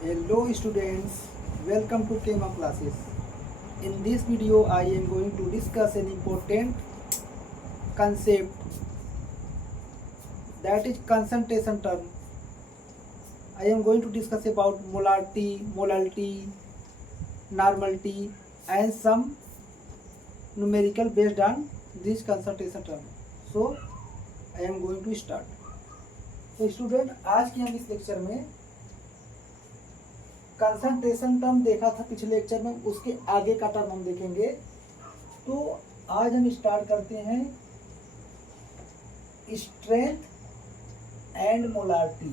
Hello students, welcome to Kema classes. In this video I am going to discuss an important concept, that is concentration term. I am going to discuss about molality, normality and some numerical based on this concentration term. So I am going to start. तो student आज की हम इस lecture में concentration term देखा था पिछले lecture में, उसके आगे का टर्म हम देखेंगे। तो आज हम स्टार्ट करते हैं स्ट्रेंथ एंड मोलारिटी।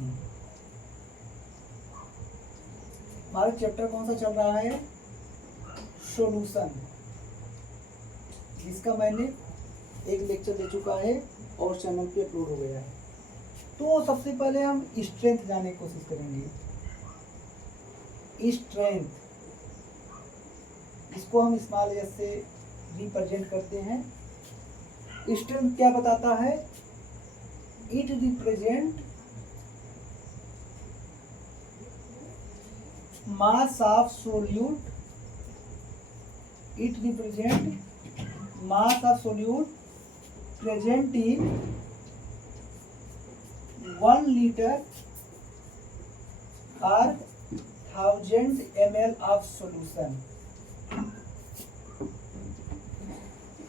हमारा चैप्टर कौन सा चल रहा है? सॉल्यूशन, जिसका मैंने एक लेक्चर दे चुका है और चैनल पे अपलोड हो गया है। तो सबसे पहले हम स्ट्रेंथ जानने की कोशिश करेंगे। स्ट्रेंथ, इसको हम स्मॉल एस से रिप्रेजेंट करते हैं। स्ट्रेंथ क्या बताता है? It represent mass of solute, it represent mass of solute present in 1 litre और 1000 ml ऑफ सॉल्यूशन।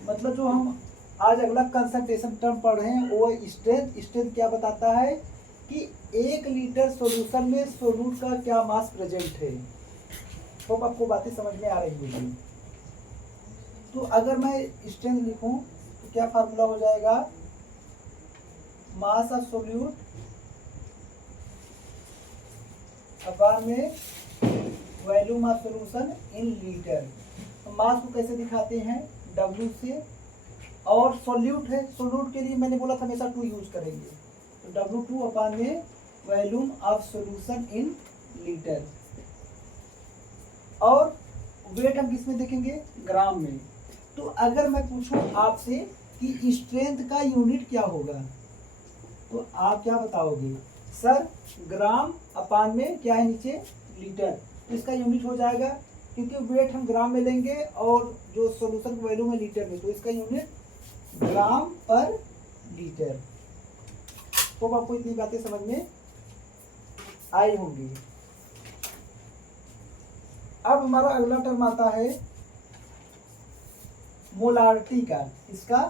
मतलब जो हम आज अगला कंसंट्रेशन टर्म पढ़ रहे हैं वो स्ट्रेंथ। स्ट्रेंथ क्या बताता है कि 1 लीटर सॉल्यूशन में सोल्यूट का क्या मास प्रेजेंट है। तो आपको बातें समझ में आ रही होगी। तो अगर मैं स्ट्रेंथ लिखूं तो क्या फार्मूला हो जाएगा? मास ऑफ सोल्यूट अपॉन में volume of solution in litre. तो मास को कैसे दिखाते हैं? W से। और सोल्यूट है, सोल्यूट के लिए मैंने बोला था हमेशा 2 यूज करेंगे, तो W2 अपॉन में volume of solution in litre. और वेट हम किस में देखेंगे? ग्राम में। तो अगर मैं पूछूं आपसे कि स्ट्रेंथ का यूनिट क्या होगा, तो आप क्या बताओगे? सर ग्राम अपान में क्या है नीचे? लीटर। तो इसका यूनिट हो जाएगा, क्योंकि वेट हम ग्राम में लेंगे और जो सॉल्यूशन की वैल्यू है लीटर में, तो इसका यूनिट ग्राम पर लीटर। तो आपको इतनी बातें समझ में आई होंगी। अब हमारा अगला टर्म आता है मोलारिटी का। इसका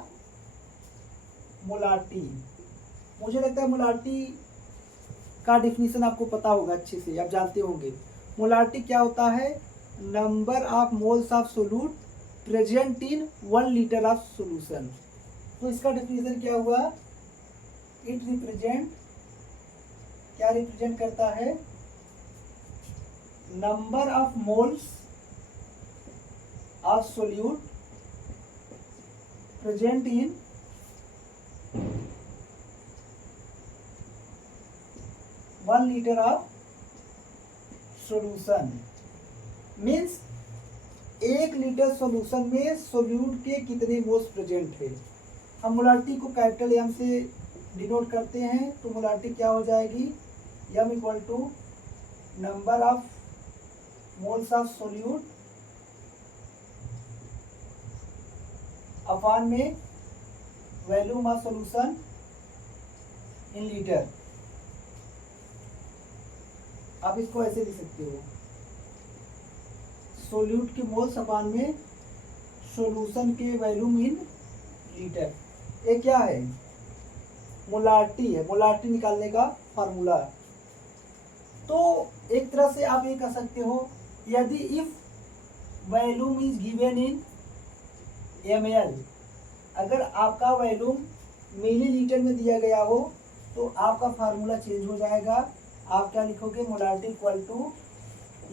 मोलारिटी, मुझे लगता है मोलारिटी का डिफिनीशन आपको पता होगा अच्छे से, आप जानते होंगे। मोलारिटी क्या होता है? Number of moles of solute present in 1 litre of solution. तो इसका डिफिनीशन क्या हुआ? इट रिप्रेजेंट, क्या रिप्रेजेंट करता है? Number of moles of solute present in 1 litre of solution. Means 1 litre solution में सोल्यूट के कितने मोल्स प्रेजेंट है। हम मोलारिटी को कैपिटल एम से डिनोट करते हैं, तो मोलारिटी क्या हो जाएगी? M equal to number of moles of solute upon में volume of solution in litre. आप इसको ऐसे लिख सकते हो, सोल्यूट के मोल्स अपॉन में सॉल्यूशन के वॉल्यूम इन लीटर। ये क्या है? मोलारिटी है, मोलारिटी निकालने का फार्मूला। तो एक तरह से आप ये कह सकते हो, यदि if volume is given in ml, अगर आपका वॉल्यूम मिलीलीटर में दिया गया हो तो आपका फार्मूला चेंज हो जाएगा। आप क्या लिखोगे? Molarity equal to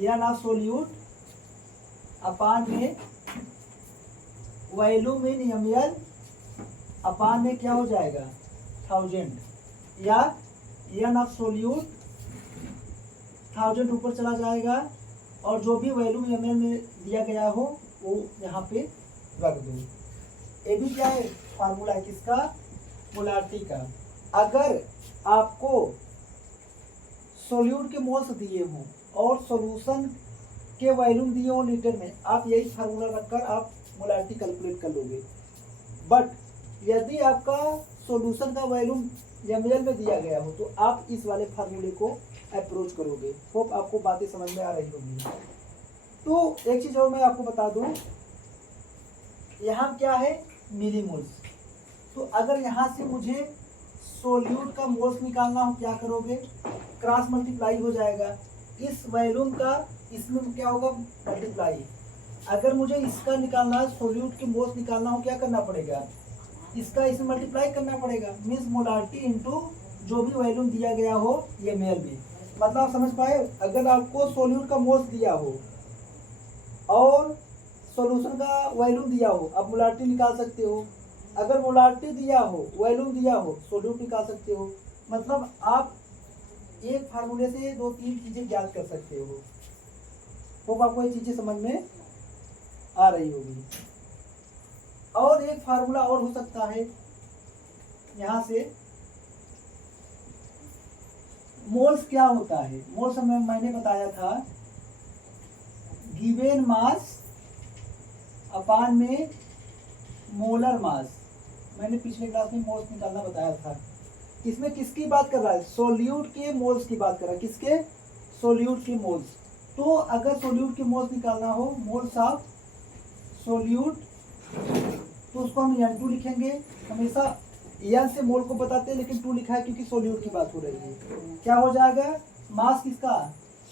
n of solute upon में वॉल्यूम इन ml अपान में क्या हो जाएगा? 1000, या एन ऑफ सोल्यूट 1000 ऊपर चला जाएगा और जो भी वॉल्यूम ml में दिया गया हो वो यहाँ पे रख दो। ये भी क्या है? फार्मूला है किसका? मोलारिटी का। अगर आपको सॉल्यूट के मोल्स दिए हों और सॉल्यूशन के वॉल्यूम दिए हो लीटर में, आप यही फार्मूला रखकर आप मोलारिटी कैलकुलेट कर लोगे। बट यदि आपका सॉल्यूशन का वॉल्यूम ml में दिया गया हो तो आप इस वाले फार्मूले को अप्रोच करोगे। होप आपको बातें समझ में आ रही होंगी। तो एक चीज और मैं आपको बता दूं, यहाँ क्या है मिलीमोल्स। तो अगर यहाँ से मुझे सोल्यूट का मोल्स निकालना हो क्या करोगे, क्रॉस मल्टीप्लाई हो जाएगा, इस वॉल्यूम का इसमें क्या होगा मल्टीप्लाई। अगर मुझे इसका निकालना है सोल्यूट के मोल्स निकालना हो क्या करना पड़ेगा, इसका इसमें मल्टीप्लाई करना पड़ेगा, मीन्स मोलारिटी इंटू जो भी वॉल्यूम दिया गया हो ये ml में। मतलब आप समझ पाए, अगर आपको सोल्यूट का मोल्स दिया हो और सॉल्यूशन का वॉल्यूम दिया हो आप मोलारिटी निकाल सकते हो। अगर मोलारिटी दिया हो वॉल्यूम दिया हो सोल्यूट निकाल सकते हो। मतलब आप एक फार्मूले से दो तीन चीजें ज्ञात कर सकते हो। तो आपको ये चीजें समझ में आ रही होगी। और एक फार्मूला और हो सकता है, यहां से मोल्स क्या होता है, मोल्स में मैंने बताया था गिवेन मास अपान में मोलर मास। मैंने पिछले क्लास में मोल्स निकालना बताया था। इसमें किसकी बात कर रहा है, सोल्यूट के मोल्स की बात कर रहा है। किसके, सोल्यूट के मोल्स। तो अगर सोल्यूट के मोल्स निकालना हो, मोल्स ऑफ सोल्यूट, तो उसको हम N2 लिखेंगे। हमेशा N से मोल को बताते हैं लेकिन 2 लिखा है क्योंकि सोल्यूट की बात हो रही है। क्या हो जाएगा, मास किसका,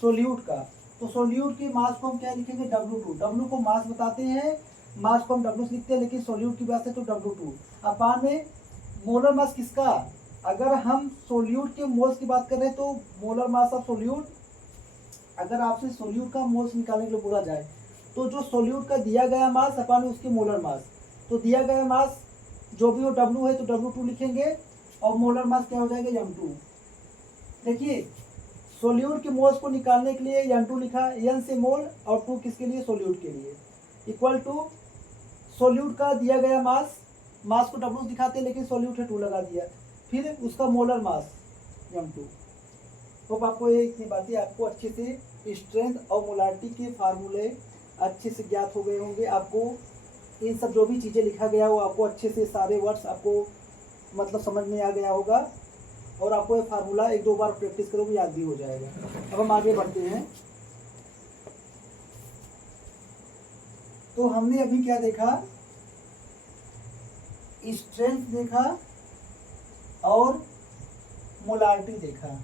सोल्यूट का। तो सोल्यूट के मास को हम क्या लिखेंगे W2। W को मास बताते हैं, मास को हम W से लिखते हैं लेकिन सोल्यूट की बात है तो W2 अपान में मोलर मास किसका। अगर हम सोल्यूट के मोल्स की बात कर रहे हैं तो मोलर मास ऑफ सोल्यूट। अगर आपसे सोल्यूट का मोल्स निकालने के लिए बोला जाए तो जो सोल्यूट का दिया गया मास अपान उसके मोलर मास, तो दिया गया मास जो भी हो W है तो W2 लिखेंगे और मोलर मास क्या हो जाएगा M2। देखिए सोल्यूट के मोल्स को निकालने के लिए N2 लिखा, N से मोल और 2 किसके लिए, सोल्यूट के लिए, इक्वल टू सोल्यूट का दिया गया मास, मास को W दिखाते हैं लेकिन सोल्यूट है 2 लगा दिया, फिर उसका मोलर मास M2। तो आपको ये इतनी बातें आपको अच्छे से स्ट्रेंथ और मोलारिटी के फार्मूले अच्छे से ज्ञात हो गए होंगे। आपको इन सब जो भी चीज़ें लिखा गया हो आपको अच्छे से सारे वर्ड्स आपको मतलब समझ में आ गया होगा और आपको ये फार्मूला 1-2 बार प्रैक्टिस करोगे याद भी हो जाएगा। अब हम आगे बढ़ते हैं। तो हमने अभी क्या देखा, स्ट्रेंथ देखा और मोलारिटी देखा।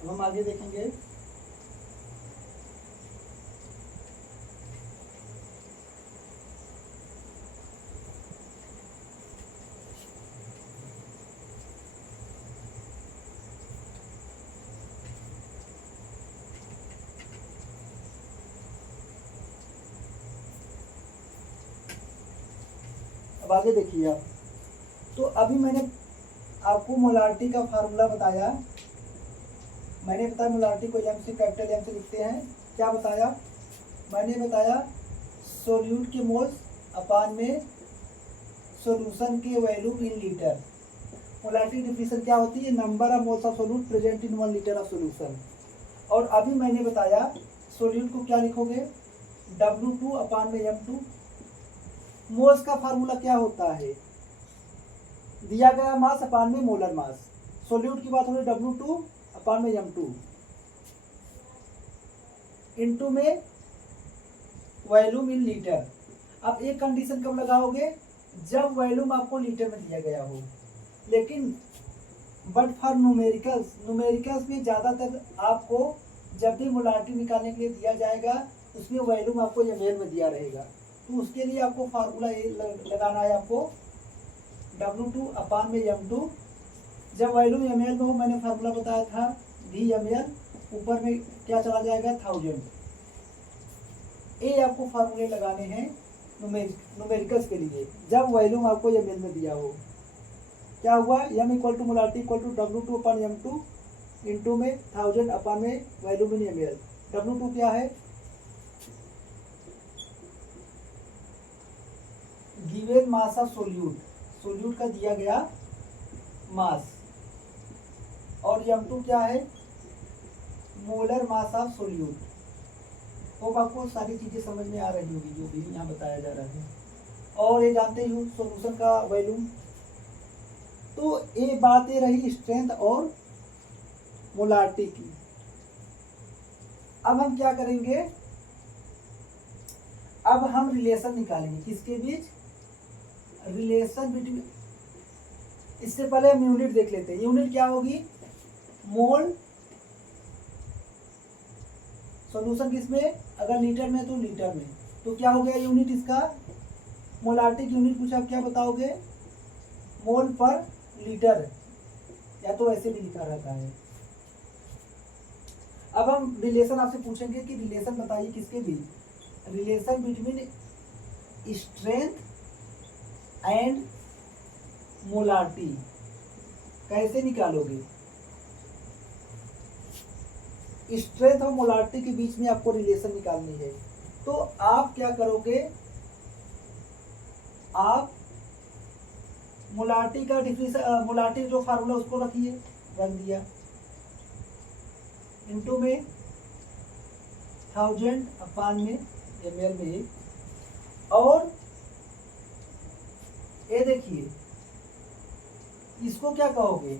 अब हम आगे देखेंगे अब आगे देखिए आप। तो अभी मैंने आपको मोलारिटी का फार्मूला बताया। मैंने बताया मोलारिटी को M से कैपिटल M से लिखते हैं। क्या बताया, मैंने बताया सोल्यूट के मोल्स अपान में सॉल्यूशन के volume in litre. Molarity definition क्या होती है, number of moles of solute present in 1 litre of solution. और अभी मैंने बताया सोल्यूट को क्या लिखोगे W2 अपान में M2। मोल्स का फार्मूला क्या होता है, दिया गया मास अपान में मोलर मास। सोल्यूट की बात हो रही है W2 अपान में M2 इनटू में वॉल्यूम इन लीटर। अब एक कंडीशन कब लगाओगे, जब वॉल्यूम आपको लीटर में दिया गया हो। लेकिन बट फॉर न्यूमेरिकल्स में ज़्यादातर आपको जब भी मोलारिटी निकालने के लिए दिया जाएगा उसमें वॉल्यूम आपको ml में दिया रहेगा। तो उसके लिए आपको फार्मूला ये लगाना है, आपको W2 अपान में M2। जब वॉल्यूम ml में हो, मैंने फार्मूला बताया था VmL, ऊपर में क्या चला जाएगा 1000। ये आपको फार्मूले लगाने हैं न्यूमेरिकल्स के लिए जब वॉल्यूम आपको ml में दिया हो। क्या हुआ, M equal to molarity equal to W2 upon M2 into में 1000 अपान में वॉल्यूम इन ml। W2 क्या है, given mass of solute, solute का दिया गया मास, और m2 क्या है, molar mass of solute. Hope आपको सारी चीजें समझ में आ रही होगी जो भी यहाँ बताया जा रहा है। और ये जानते ही हो सॉल्यूशन का वॉल्यूम। तो ये बातें रही स्ट्रेंथ और मोलारिटी की। अब हम क्या करेंगे, अब हम रिलेशन निकालेंगे किसके बीच, रिलेशन बिटवीन। इससे पहले हम यूनिट देख लेते हैं। यूनिट क्या होगी, मोल, सॉल्यूशन किसमें, अगर लीटर में तो लीटर में, तो क्या हो गया यूनिट इसका, मोलारिटी की यूनिट कुछ आप क्या बताओगे, मोल पर लीटर, या तो ऐसे भी लिखा रहता है। अब हम रिलेशन आपसे पूछेंगे कि रिलेशन बताइए किसके बीच, relation between strength and molarity. कैसे निकालोगे, स्ट्रेंथ और मोलारिटी के बीच में आपको रिलेशन निकालनी है। तो आप क्या करोगे, आप मोलारिटी का डिफिनेशन, मोलारिटी जो फार्मूला उसको रखिए, रख दिया, इनटू में 1000 अपान में ml में, और ये देखिए इसको क्या कहोगे,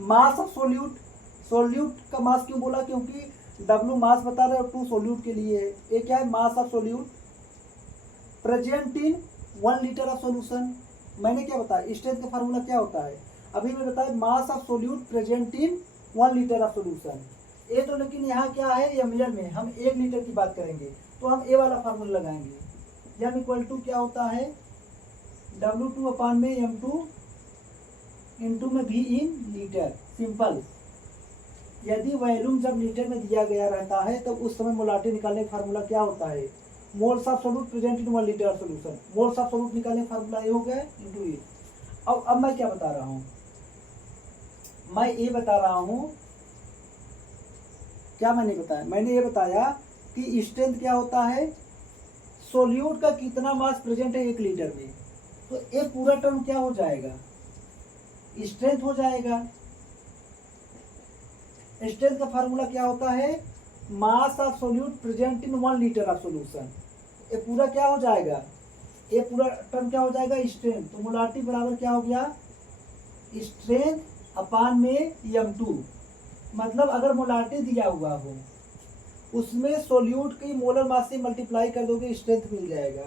मास ऑफ सोल्यूट। सोल्यूट का मास क्यों बोला, क्योंकि W मास बता रहे हो, 2 सोल्यूट के लिए है। ये क्या है, मास of solute present in 1 litre of solution. मैंने क्या बताया, स्ट्रेंथ का फार्मूला क्या होता है, अभी मैं बताया मास of solute present in 1 litre of solution. ये तो लेकिन यहाँ क्या है, ml में, हम 1 लीटर की बात करेंगे तो हम ए वाला फार्मूला लगाएंगे। m इक्वल टू क्या होता है, W2 अपान में m2 इंटू में v इन लीटर। सिंपल, यदि वॉल्यूम जब लीटर में दिया गया रहता है तब उस समय मोलारिटी निकालने का फार्मूला क्या होता है, moles of solute present in 1 litre of solution. Moles of solute निकालने का फार्मूला ये हो गया इंटू ए। अब मैं क्या बता रहा हूँ, मैं ये बता रहा हूँ, क्या मैंने बताया, मैंने ये बताया कि स्ट्रेंथ क्या होता है, सोल्यूट का कितना मास प्रेजेंट है 1 लीटर में, तो ये पूरा टर्म क्या हो जाएगा, स्ट्रेंथ हो जाएगा। स्ट्रेंथ का फार्मूला क्या होता है, मास of solute present in 1 litre of solution. ये पूरा क्या हो जाएगा, ये पूरा टर्म क्या हो जाएगा, स्ट्रेंथ। तो मोलारिटी बराबर क्या हो गया, स्ट्रेंथ अपान में m2। मतलब अगर मोलारिटी दिया हुआ हो उसमें सोल्यूट की मोलर मास से मल्टीप्लाई कर दोगे, स्ट्रेंथ मिल जाएगा।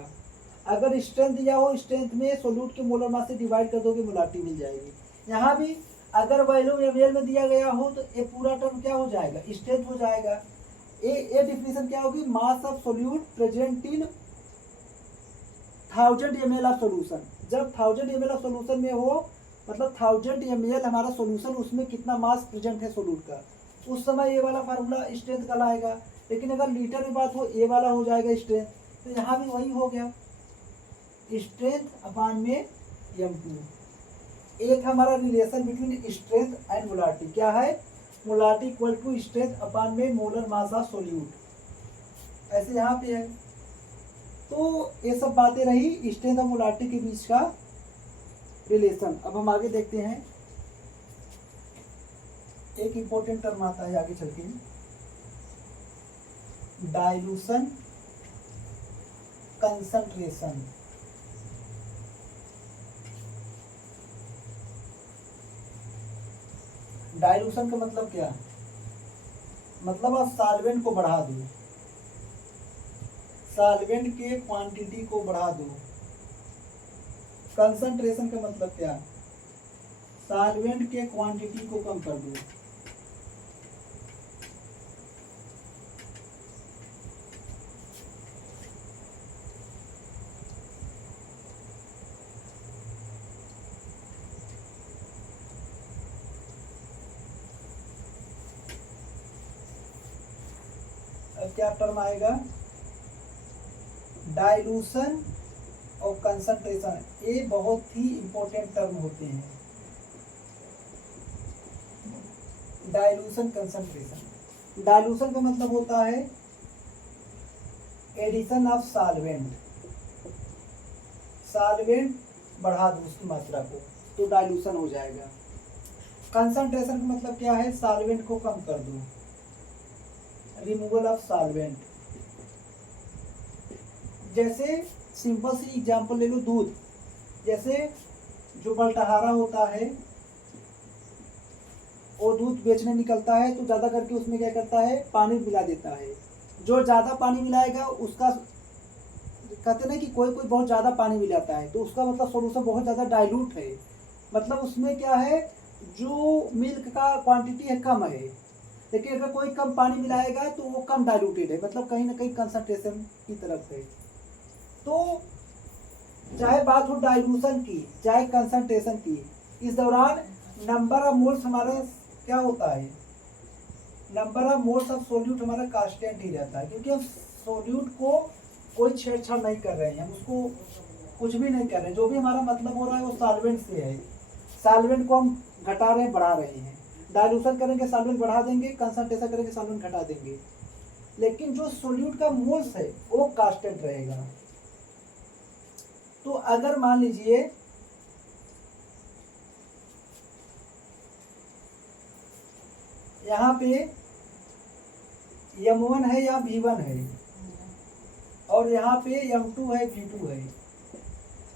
अगर स्ट्रेंथ दिया हो, स्ट्रेंथ में सोल्यूट के मोलर मास से डिवाइड कर दोगे, मोलारिटी मिल जाएगी। यहाँ भी अगर वॉल्यूम ml में दिया गया हो तो ये पूरा टर्म क्या हो जाएगा, स्ट्रेंथ हो जाएगा। ये डिफिनेशन क्या होगी, मास of solute present in 1000 ml of solution. जब 1000 ml ऑफ सोल्यूशन में हो, मतलब 1000 ml हमारा सोल्यूशन, उसमें कितना मास प्रेजेंट है सोल्यूट का, उस समय ये वाला फार्मूला स्ट्रेंथ का लाएगा। लेकिन अगर लीटर में बात हो, ए वाला हो जाएगा स्ट्रेंथ। तो यहाँ भी वही हो गया, स्ट्रेंथ अपान में m2। एक हमारा relation between strength and molarity क्या है, मोलारिटी इक्वल टू स्ट्रेंथ अपान में मोलर मास ऑफ सोल्यूट, ऐसे यहाँ पे है। तो ये सब बातें रही स्ट्रेंथ और मोलारिटी के बीच का रिलेशन। अब हम आगे देखते हैं, एक इंपॉर्टेंट टर्म आता है आगे चल के, डाइल्यूशन कंसंट्रेशन। डाइल्यूशन का मतलब क्या, मतलब आप सॉल्वेंट को बढ़ा दो, सॉल्वेंट के क्वांटिटी को बढ़ा दो। कंसंट्रेशन का मतलब क्या, सॉल्वेंट के क्वांटिटी को कम कर दो। अब क्या टर्म आएगा, डाइल्यूशन और कंसंट्रेशन। ये बहुत ही इंपॉर्टेंट टर्म होते हैं, डाइल्यूशन कंसंट्रेशन। डाइल्यूशन का मतलब होता है एडिशन ऑफ सॉल्वेंट, सॉल्वेंट बढ़ा दूं उसकी मात्रा को तो डाइल्यूशन हो जाएगा। कंसंट्रेशन का मतलब क्या है, सॉल्वेंट को कम कर दूं, रिमूवल ऑफ सॉल्वेंट। जैसे सिंपल सी एग्जांपल ले लो, दूध, जैसे जो बल्टहारा होता है वो दूध बेचने निकलता है तो ज़्यादा करके उसमें क्या करता है, पानी मिला देता है। जो ज़्यादा पानी मिलाएगा उसका, कहते ना कि कोई कोई बहुत ज़्यादा पानी मिलाता है तो उसका मतलब सोल्यूशन बहुत ज़्यादा डाइल्यूट है, मतलब उसमें क्या है, जो मिल्क का क्वांटिटी है कम है, लेकिन अगर कोई कम पानी मिलाएगा तो वो कम डाइल्यूटेड है, मतलब कहीं ना कहीं कंसंट्रेशन की तरफ है। तो चाहे बात हो डाइल्यूशन की चाहे कंसंट्रेशन की, इस दौरान नंबर ऑफ मोल्स हमारा क्या होता है, number of moles of solute हमारा कांस्टेंट ही रहता है, क्योंकि हम सोल्यूट को कोई छेड़छाड़ नहीं कर रहे हैं, हम उसको कुछ भी नहीं कर रहे हैं, जो भी हमारा मतलब हो रहा है वो सॉल्वेंट से है। सॉल्वेंट को हम घटा रहे हैं, बढ़ा रहे हैं। डाइल्यूशन करेंगे सॉल्वेंट बढ़ा देंगे, कंसंट्रेशन करेंगे सॉल्वेंट घटा देंगे, लेकिन जो सोल्यूट का मोल्स है वो कांस्टेंट रहेगा। तो अगर मान लीजिए यहाँ पे M1 है या V1 है और यहाँ पे M2 है V2 है,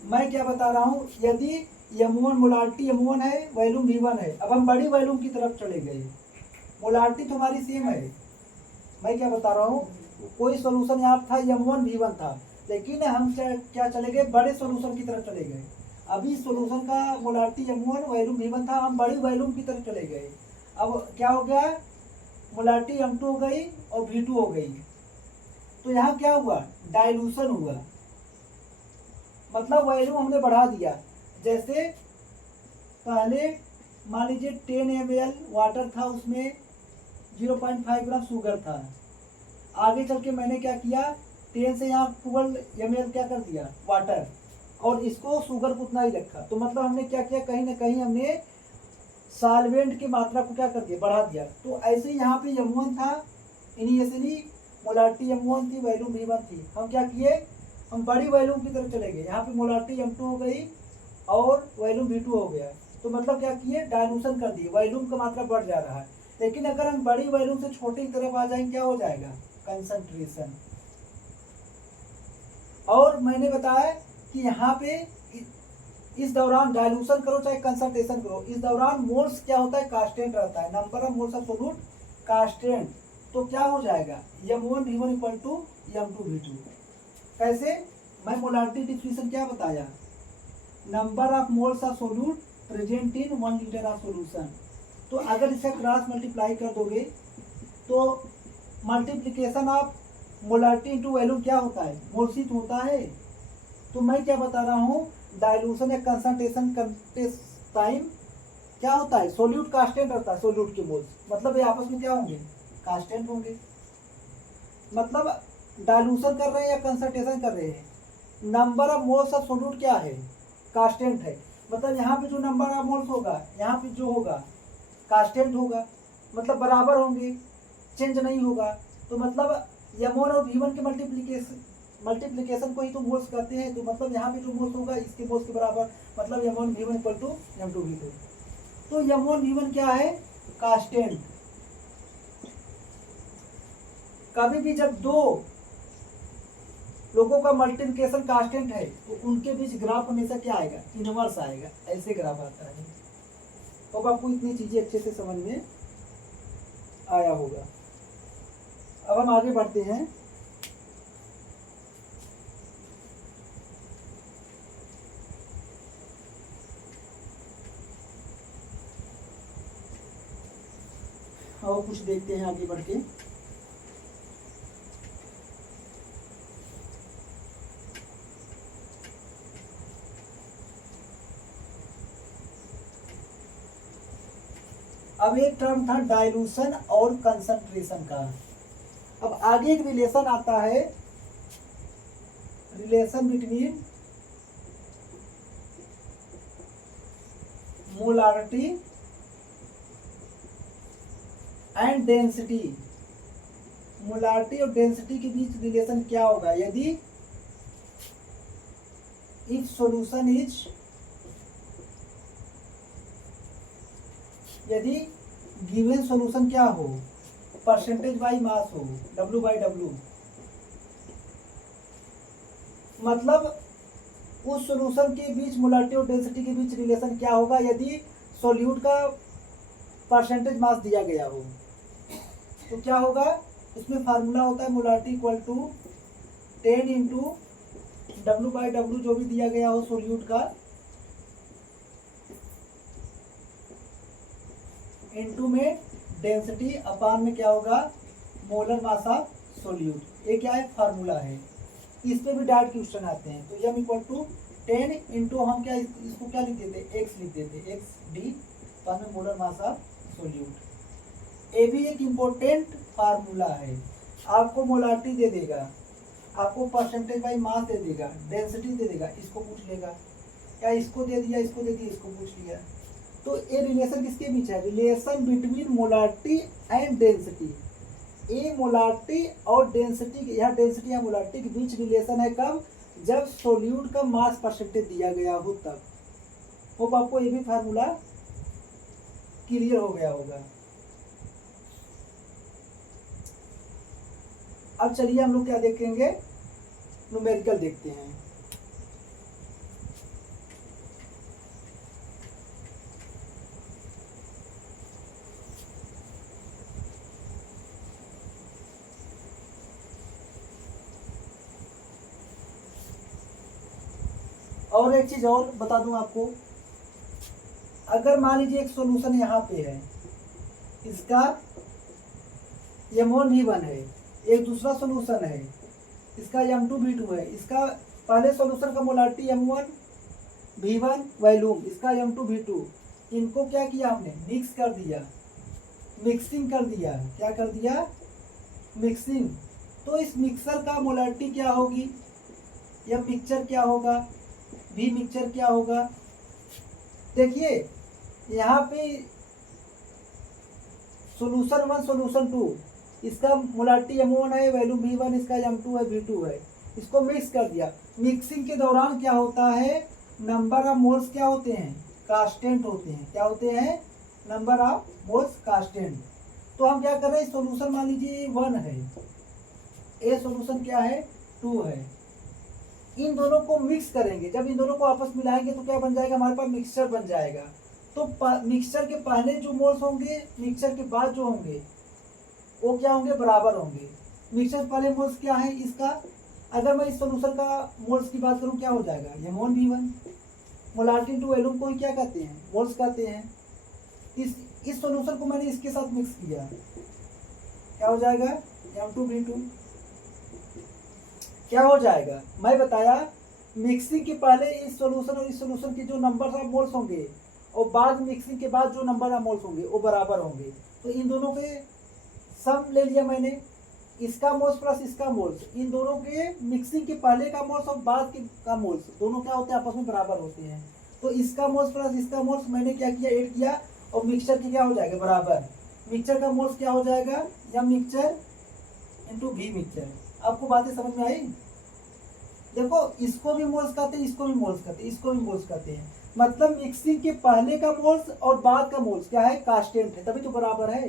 मैं क्या बता रहा हूँ, यदि M1 मोलारिटी M1 है, वैल्यूम V1 है, अब हम बड़ी वैल्यूम की तरफ चले गए, मोलारिटी तो हमारी सेम है, मैं क्या बता रहा हूँ, कोई सोल्यूशन यहाँ था M1 V1 था, लेकिन हम क्या चले गए, बड़े सोल्यूशन की तरफ चले गए। अभी सोल्यूशन का मोलारिटी M1 वैल्यूम V1 था, हम बड़ी वैल्यूम की तरफ चले गए। अब क्या हो गया, मोलारिटी M2 हो गई और V2 हो गई, तो यहाँ क्या हुआ, डाइल्यूशन हुआ, मतलब वैल्यूम हमने बढ़ा दिया। जैसे पहले मान लीजिए 10 ml वाटर था, उसमें 0.5 ग्राम शुगर था, आगे चल के मैंने क्या किया, 10 से यहाँ 12 ml क्या कर दिया वाटर, और इसको शुगर को उतना ही रखा, तो मतलब हमने क्या किया, कहीं ना कहीं हमने सॉल्वेंट की मात्रा को क्या कर दिया, बढ़ा दिया। तो ऐसे ही यहाँ पे M1 था, इनिशियली मोलारिटी M1 थी, वैल्यूम V1 थी, हम क्या किए, हम बड़ी वैल्यूम की तरफ चले गए, यहाँ पे मोलारिटी M2 हो गई और वैल्यूम V2 हो गया, तो मतलब क्या किए, डाइल्यूशन कर दिए, वैल्यूम का मात्रा बढ़ जा रहा है। लेकिन अगर हम बड़ी वैल्यूम से छोटी की तरफ आ जाएंगे, क्या हो जाएगा, कंसंट्रेशन। और मैंने बताया कि यहाँ पे इस दौरान डाइल्यूशन करो चाहे कंसंट्रेशन करो, इस दौरान मोल्स क्या होता है, कांस्टेंट रहता है, number of moles of solute constant. तो क्या हो जाएगा, M1 V1 equal to M2 V2। कैसे, मैं मोलारिटी डिफिनेशन क्या बताया, number of moles of solute present in 1 litre of solution. तो अगर इसे क्रॉस मल्टीप्लाई कर दोगे तो multiplication of molarity into volume क्या होता है, मोल्स ही तो होता है। तो मैं क्या बता रहा हूँ, डाइल्यूशन या कंसंट्रेशन टाइम क्या होता है, सोल्यूट कांस्टेंट रहता है, सोल्यूट के मोल्स, मतलब ये आपस में क्या होंगे, कांस्टेंट होंगे। मतलब डाइल्यूशन कर रहे हैं या कंसंट्रेशन कर रहे हैं, number of moles of solute क्या है, कांस्टेंट है, मतलब यहाँ पे जो नंबर ऑफ मोल्स होगा, यहाँ पे जो होगा कांस्टेंट होगा, मतलब बराबर होंगे, चेंज नहीं होगा। तो मतलब M1 और V1 के मल्टीप्लीकेशन को ही तो मोल्स कहते हैं, तो मतलब यहाँ पे जो मोल्स होगा इसके मोल्स के बराबर, मतलब M1 V1 equal to M2 V2। तो M1 V1 क्या है, कांस्टेंट। कभी भी जब दो लोगों का मल्टीप्लिकेशन कांस्टेंट है तो उनके बीच ग्राफ हमेशा क्या आएगा, इनवर्स आएगा, ऐसे ग्राफ आता है। तो आपको इतनी चीजें अच्छे से समझ में आया होगा। अब हम आगे बढ़ते हैं। और कुछ देखते हैं आगे बढ़ के। अब एक टर्म था डाइल्यूशन और कंसंट्रेशन का। अब आगे एक रिलेशन आता है, relation between molarity and density. Molarity और डेंसिटी के बीच रिलेशन क्या होगा, यदि इफ सॉल्यूशन इज, यदि गिवन सॉल्यूशन क्या हो, परसेंटेज बाई मास हो, W/W, मतलब उस सॉल्यूशन के बीच मोलारिटी और डेंसिटी के बीच रिलेशन क्या होगा यदि सॉल्यूट का परसेंटेज मास दिया गया हो। तो क्या होगा, इसमें फार्मूला होता है molarity equal to 10 into W/W जो भी दिया गया हो सॉल्यूट का, इनटू में डेंसिटी अपान में क्या होगा, मोलर मास ऑफ सॉल्यूट। ये क्या है, फार्मूला है। इस पे भी डायरेक्ट क्वेश्चन आते हैं। तो m इक्वल टू 10 इंटू हम क्या इसको क्या लिख देते, x लिख देते, x d अपान में मोलर मास ऑफ सॉल्यूट। ये भी एक इम्पोर्टेंट फार्मूला है। आपको मोलारिटी दे देगा, आपको परसेंटेज बाई मास दे देगा, डेंसिटी दे देगा, इसको पूछ लेगा, या इसको दे दिया, इसको दे दिया, इसको पूछ लिया। तो ये रिलेशन किसके बीच है, relation between molarity and density. ये मोलारिटी और डेंसिटी, यहाँ डेंसिटी या मोलारिटी के बीच रिलेशन है कब, जब सॉल्यूट का मास परसेंटेज दिया गया हो तब। होप आपको ये भी फार्मूला क्लियर हो गया होगा। अब चलिए हम लोग क्या देखेंगे, न्यूमेरिकल देखते हैं। और एक चीज और बता दूं आपको, अगर मान लीजिए एक सॉल्यूशन यहाँ पे है, इसका M1V1 है, एक दूसरा सॉल्यूशन है, इसका M2V2 है, इसका पहले सॉल्यूशन का मोलारिटी M1V1 वॉल्यूम, इसका M2V2, इनको क्या किया आपने, मिक्स कर दिया, मिक्सिंग कर दिया। क्या कर दिया, मिक्सिंग। तो इस मिक्सर का मोलारिटी क्या होगी, या मिक्सचर क्या होगा, भी मिक्सचर क्या होगा। देखिए यहाँ पे सॉल्यूशन 1 सॉल्यूशन 2, इसका मोलारिटी M1 है, वैल्यू V1, इसका M2 है, V2 है, इसको मिक्स कर दिया। मिक्सिंग के दौरान क्या होता है, नंबर ऑफ मोल्स क्या होते हैं, कांस्टेंट होते हैं। क्या होते हैं, नंबर ऑफ मोल्स कांस्टेंट। तो हम क्या कर रहे हैं, सॉल्यूशन मान लीजिए 1 है, ए सॉल्यूशन क्या है, 2 है, इन दोनों को मिक्स करेंगे। जब इन दोनों को आपस में मिलाएंगे तो क्या बन जाएगा, हमारे पास मिक्सचर बन जाएगा। तो मिक्सचर के पहले जो मोल्स होंगे, मिक्सचर के बाद जो होंगे, वो क्या होंगे, बराबर होंगे। मिक्सचर पहले मोल्स क्या है इसका, अगर मैं इस सॉल्यूशन का मोल्स की बात करूं क्या हो जाएगा, M1V1। मोलारिटी टू वॉल्यूम को क्या कहते हैं, मोल्स कहते हैं। इस सॉल्यूशन को मैंने इसके साथ मिक्स किया, क्या हो जाएगा, M2V2। क्या हो जाएगा, मैं बताया मिक्सिंग के पहले इस सॉल्यूशन और इस सॉल्यूशन के जो नंबर ऑफ मोल्स होंगे और बाद मिक्सिंग के बाद जो नंबर ऑफ मोल्स होंगे वो बराबर होंगे। तो इन दोनों के सम ले लिया मैंने, इसका मोल्स प्लस इसका मोल्स, इन दोनों के मिक्सिंग के पहले का मोल्स और बाद के का मोल्स दोनों क्या होते हैं, आपस में बराबर होते हैं। तो इसका मोल्स प्लस इसका मोल्स मैंने क्या किया, ऐड किया, और मिक्सचर के क्या हो जाएगा, बराबर। मिक्सचर का मोल्स क्या हो जाएगा, M mixture into V mixture. आपको बातें समझ में आई। देखो इसको भी मोल्स कहते हैं, इसको भी मोल्स कहते हैं, इसको भी मोल्स कहते हैं। मतलब मिक्सिंग के पहले का मोल्स और बाद का मोल्स क्या है, कांस्टेंट है, तभी तो बराबर है।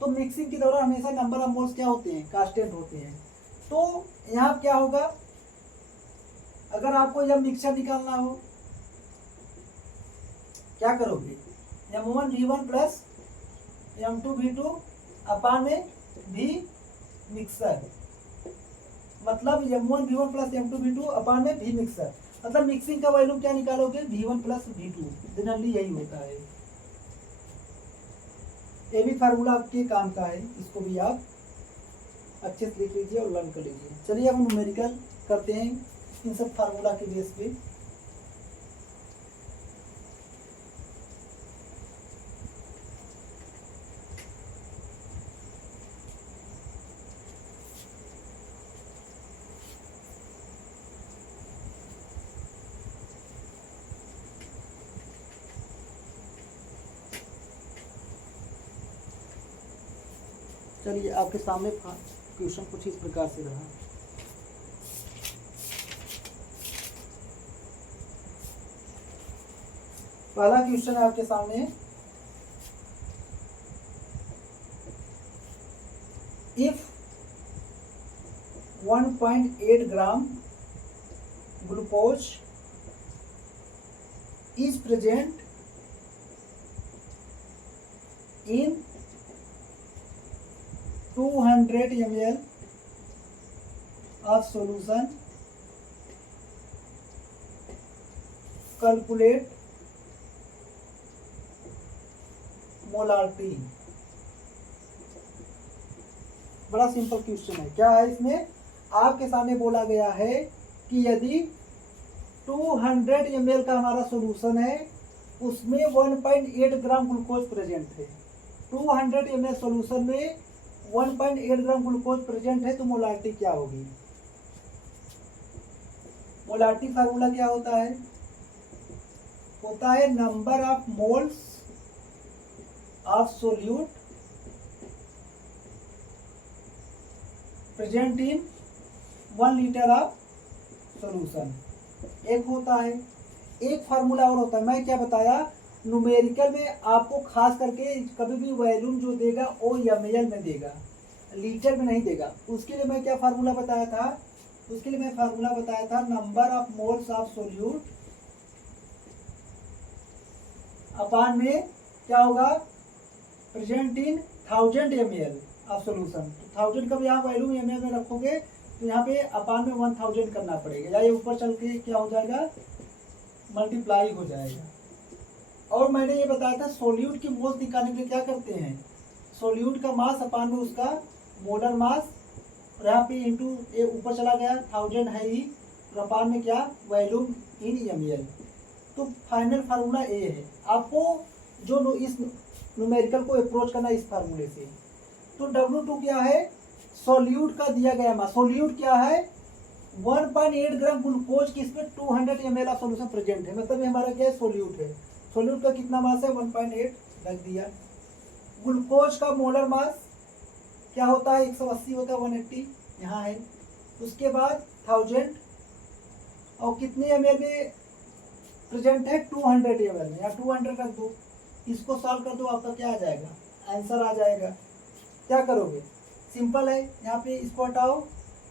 तो मिक्सिंग के दौरान हमेशा नंबर ऑफ मोल्स क्या होते हैं, कांस्टेंट होते हैं। तो यहाँ क्या होगा, अगर आपको यह मिक्सचर निकालना हो क्या करोगे, M1V1 प्लस M2V2 अपान में V मिक्सर, मतलब M1V1 प्लस M2V2 अपान में V मिक्सर। मतलब मिक्सिंग का वैल्यू क्या निकालोगे, V1 प्लस V2। जनरली यही होता है। ये भी फार्मूला आपके काम का है, इसको भी आप अच्छे से लिख लीजिए और लर्न कर लीजिए। चलिए अब न्यूमेरिकल करते हैं इन सब फार्मूला के बेस पे। चलिए आपके सामने क्वेश्चन कुछ इस प्रकार से रहा। पहला क्वेश्चन है आपके सामने, if 1.8 gram glucose is present in 200 ml of solution, calculate molarity। बड़ा सिंपल क्वेश्चन है। क्या है इसमें, आपके सामने बोला गया है कि यदि 200 ml का हमारा सॉल्यूशन है, उसमें 1.8 ग्राम ग्लूकोज प्रेजेंट है। 200 ml सॉल्यूशन में 1.8 ग्राम ग्लूकोज प्रेजेंट है, तो मोलारिटी क्या होगी। मोलारिटी फार्मूला क्या होता है, number of moles of solute present in 1 litre of solution. एक होता है, एक फार्मूला और होता है। मैं क्या बताया, न्यूमेरिकल में आपको खास करके कभी भी वॉल्यूम जो देगा वो ml में देगा, लीटर में नहीं देगा। उसके लिए मैं क्या फार्मूला बताया था, number of moles of solute upon में क्या होगा, present in 1000 ml of solution. 1000 का भी आप वॉल्यूम ml में रखोगे तो यहाँ पे अपान में 1000 करना पड़ेगा, या ये ऊपर चल के क्या हो जाएगा, मल्टीप्लाई हो जाएगा। और मैंने ये बताया था सोल्यूट की मोल्स निकालने के लिए क्या करते हैं, सोल्यूट का मास अपान में उसका मोलर मास, और यहाँ पे इंटू ये ऊपर चला गया 1000 है ही, और अपान में क्या, वॉल्यूम इन ml। तो फाइनल फार्मूला ये है। आपको जो इस न्यूमेरिकल को अप्रोच करना इस फार्मूले से। तो W2 क्या है, सोल्यूट का दिया गया मास। सोल्यूट क्या है, 1.8 ग्राम ग्लूकोज की इसमें 200 ml ऑफ सोल्यूशन प्रेजेंट है, मतलब ये हमारा क्या है, सोल्यूट है। सोल्यूट का कितना मास है, 1.8 रख दिया। ग्लूकोज का मोलर मास क्या होता है, 180 होता है, 180 यहाँ है। उसके बाद 1000, और कितने ml में प्रेजेंट है, 200 ml में, या 200 रख दो। इसको सॉल्व कर दो, आपका क्या आ जाएगा, आंसर आ जाएगा। क्या करोगे, सिंपल है, यहाँ पे इसको हटाओ,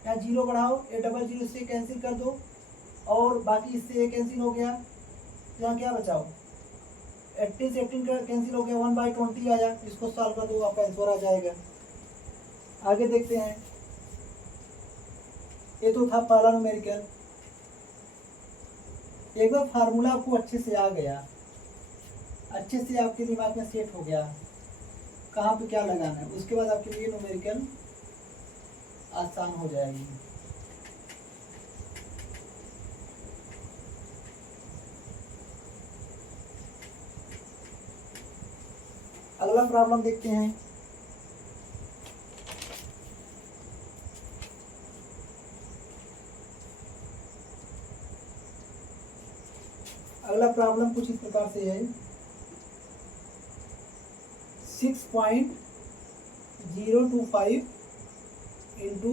यहाँ 0 बढ़ाओ, ये डबल 0 से कैंसिल कर दो, और बाकी इससे ये कैंसिल हो गया, यहाँ क्या बचाओ, 18 से 18 कैंसिल हो गया, 1/20 आया। इसको सॉल्व कर दो, आपका आंसर आ जाएगा। आगे देखते हैं, ये तो था पहला न्यूमेरिकल। एक बार फार्मूला आपको अच्छे से आ गया, अच्छे से आपके दिमाग में सेट हो गया कहाँ पे क्या लगाना है, उसके बाद आपके लिए न्यूमेरिकल आसान हो जाएगी। अगला प्रॉब्लम देखते हैं। अगला प्रॉब्लम कुछ इस प्रकार से है, 6.025 into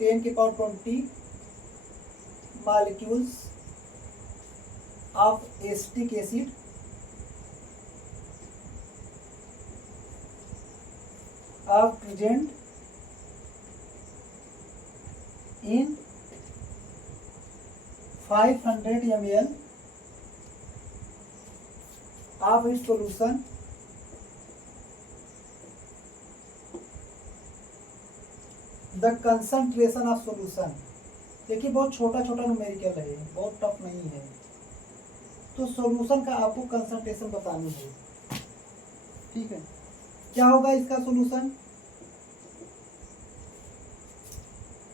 10⁻20 molecules of acetic acid are present in 500 ml of its solution the concentration of solution। देखिए बहुत छोटा छोटा न्यूमेरिकल है, बहुत टफ नहीं है। तो सॉल्यूशन का आपको कंसंट्रेशन बतानी है, ठीक है। क्या होगा इसका सॉल्यूशन,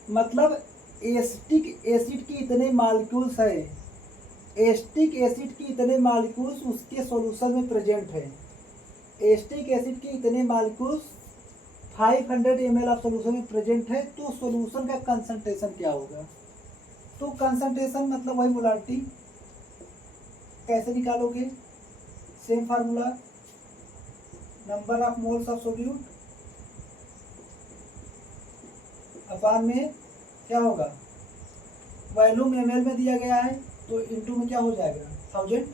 मतलब एसिटिक एसिड की इतने मॉलिक्यूल्स है, एसिटिक एसिड की इतने मॉलिक्यूल्स उसके सॉल्यूशन में प्रेजेंट है। एसिटिक एसिड की इतने मॉलिक्यूल्स 500 ml ऑफ सॉल्यूशन में प्रेजेंट है। तो सॉल्यूशन का कंसंट्रेशन क्या होगा, तो कंसंट्रेशन मतलब वही मोलारिटी। कैसे निकालोगे, same formula, number of moles of solute upon में क्या होगा, वॉल्यूम ml में दिया गया है, तो इंटू में क्या हो जाएगा 1000।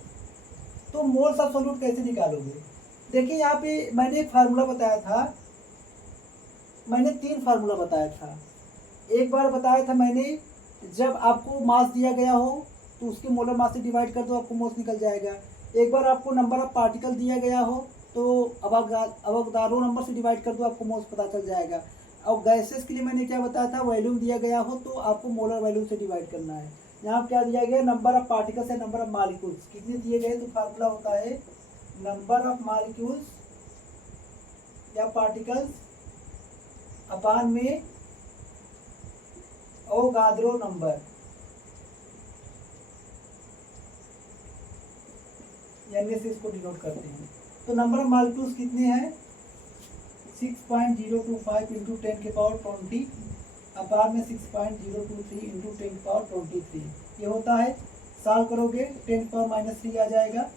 तो मोल्स ऑफ सोल्यूट कैसे निकालोगे? देखिए यहाँ पे मैंने एक फार्मूला बताया था, मैंने 3 फार्मूला बताया था। एक बार बताया था मैंने, जब आपको मास दिया गया हो तो उसके मोलर मास से डिवाइड कर दो, आपको मोल्स निकल जाएगा। एक बार आपको नंबर ऑफ पार्टिकल दिया गया हो तो अवोगाड्रो नंबर से डिवाइड कर दो, आपको मोल्स पता चल जाएगा। और गैसेस के लिए मैंने क्या बताया था, वॉल्यूम दिया गया हो तो आपको मोलर वॉल्यूम से डिवाइड करना है। यहाँ क्या दिया गया, नंबर ऑफ पार्टिकल्स है, नंबर ऑफ मॉलिक्यूल्स कितने दिए गए, तो फार्मूला होता है नंबर ऑफ मॉलिक्यूल्स या पार्टिकल्स अपान में अवोगाड्रो नंबर, यानी से इसको डिनोट करते हैं। तो नंबर ऑफ मॉलिक्यूल्स कितने हैं, 6.025 इंटू 10 के पावर 20 अपार में 6.023 इंटू 10 के पावर 23 ये होता है। सॉल्व करोगे 10 के पावर -3 आ जाएगा।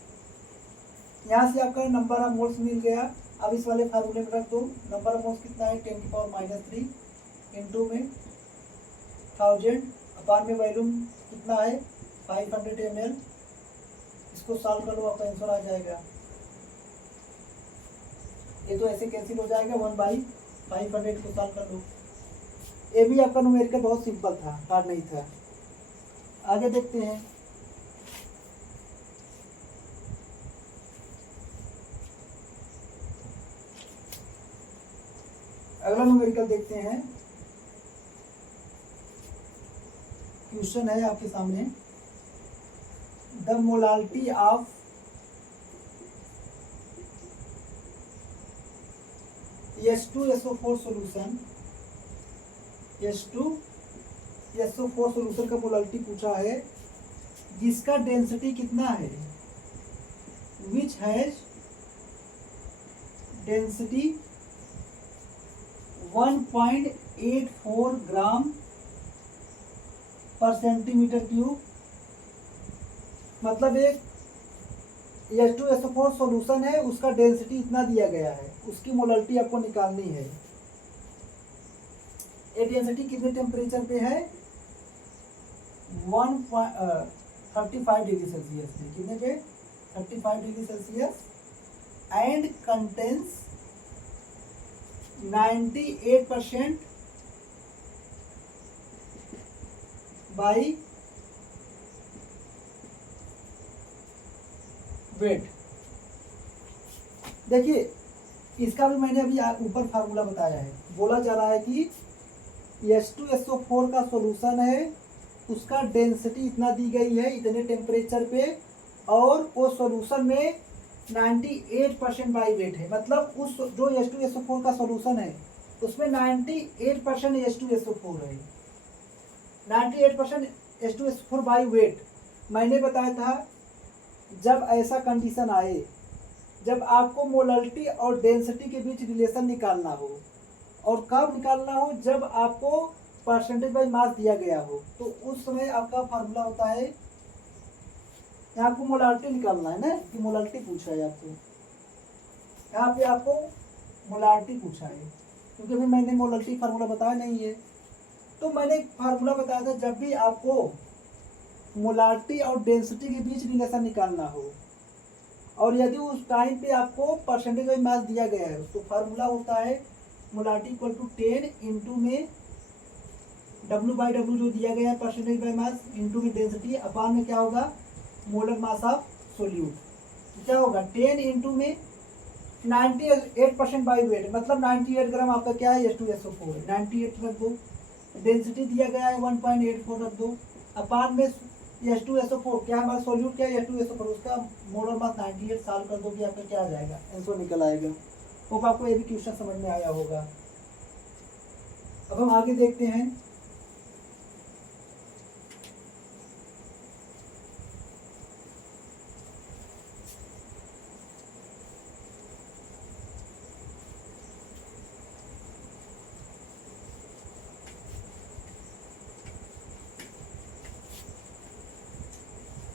यहाँ से आपका नंबर ऑफ मोल्स मिल गया। अब इस वाले फार्मूले में रख दो, नंबर ऑफ मोल्स कितना है 10 की पावर -3 इंटू में 1000 अपार में वॉल्यूम कितना है 500 ml। इसको सॉल्व कर लो, आपका आंसर आ जाएगा। ये तो ऐसे कैंसिल हो जाएगा, 1/500 को सॉल्व कर लो। ये भी आपका न्यूमेरिकल बहुत सिंपल था, हार्ड नहीं था। आगे देखते हैं। अगला न्यूमेरिकल देखते हैं। क्वेश्चन है आपके सामने, the molality of H2SO4 solution, H2SO4 solution का मोलालिटी पूछा है, जिसका डेंसिटी कितना है, विच हैज डेंसिटी 1.84 ग्राम पर सेंटीमीटर क्यूब। मतलब एक H2SO4 सॉल्यूशन है, उसका डेंसिटी इतना दिया गया है, उसकी मोलालिटी आपको निकालनी है। ये डेंसिटी कितने टेम्परेचर पे है, 35 डिग्री सेल्सियस में, कितने पे 35 degree Celsius, and contains 98% by wait. देखिए इसका भी मैंने अभी ऊपर फार्मूला बताया है। बोला जा रहा है कि H2SO4 का सॉल्यूशन है, उसका डेंसिटी इतना दी गई है, इतने टेम्परेचर पे, और वो सॉल्यूशन में 98% बाई वेट है। मतलब उस जो H2SO4 का सॉल्यूशन है उसमें 98% H2SO4 है, 98% H2SO4 बाई वेट। मैंने बताया था जब ऐसा कंडीशन आए, जब आपको मोलालिटी और डेंसिटी के बीच रिलेशन निकालना हो, और कब निकालना हो, जब आपको परसेंटेज बाई मास दिया गया हो, तो उस समय आपका फार्मूला होता है, यहाँ आपको मोलालिटी निकालना है ना, कि मोलालिटी पूछा है आपको, यहाँ पे आपको मोलालिटी पूछा है, क्योंकि अभी मैंने मोलालिटी फार्मूला बताया नहीं है। तो मैंने एक फार्मूला बताया था, जब भी आपको मोलालिटी और डेंसिटी के बीच रिलेशन निकालना हो, और यदि उस टाइम पे आपको परसेंटेज बाई मास दिया गया है, तो फार्मूला होता है मोलालिटी इक्वल टू 10 इंटू में W/W जो दिया गया है परसेंटेज बाई मास, इंटू में डेंसिटी, अपान में क्या होगा मोलर मास ऑफ सोल्यूट। तो क्या होगा 10 इंटू में 98% बाई वेट, मतलब 98 ग्राम आपका क्या है H2SO4 है, 98 रख दो। डेंसिटी दिया गया है 1.84 रख दो, अपान में H2SO4 क्या हमारा सोल्यूट क्या है H2SO4, उसका मोलर मास 98 साल कर दो कि आपका क्या आ जाएगा, आंसर निकल आएगा। होप आपको ये भी क्वेश्चन समझ में आया होगा। अब हम आगे देखते हैं।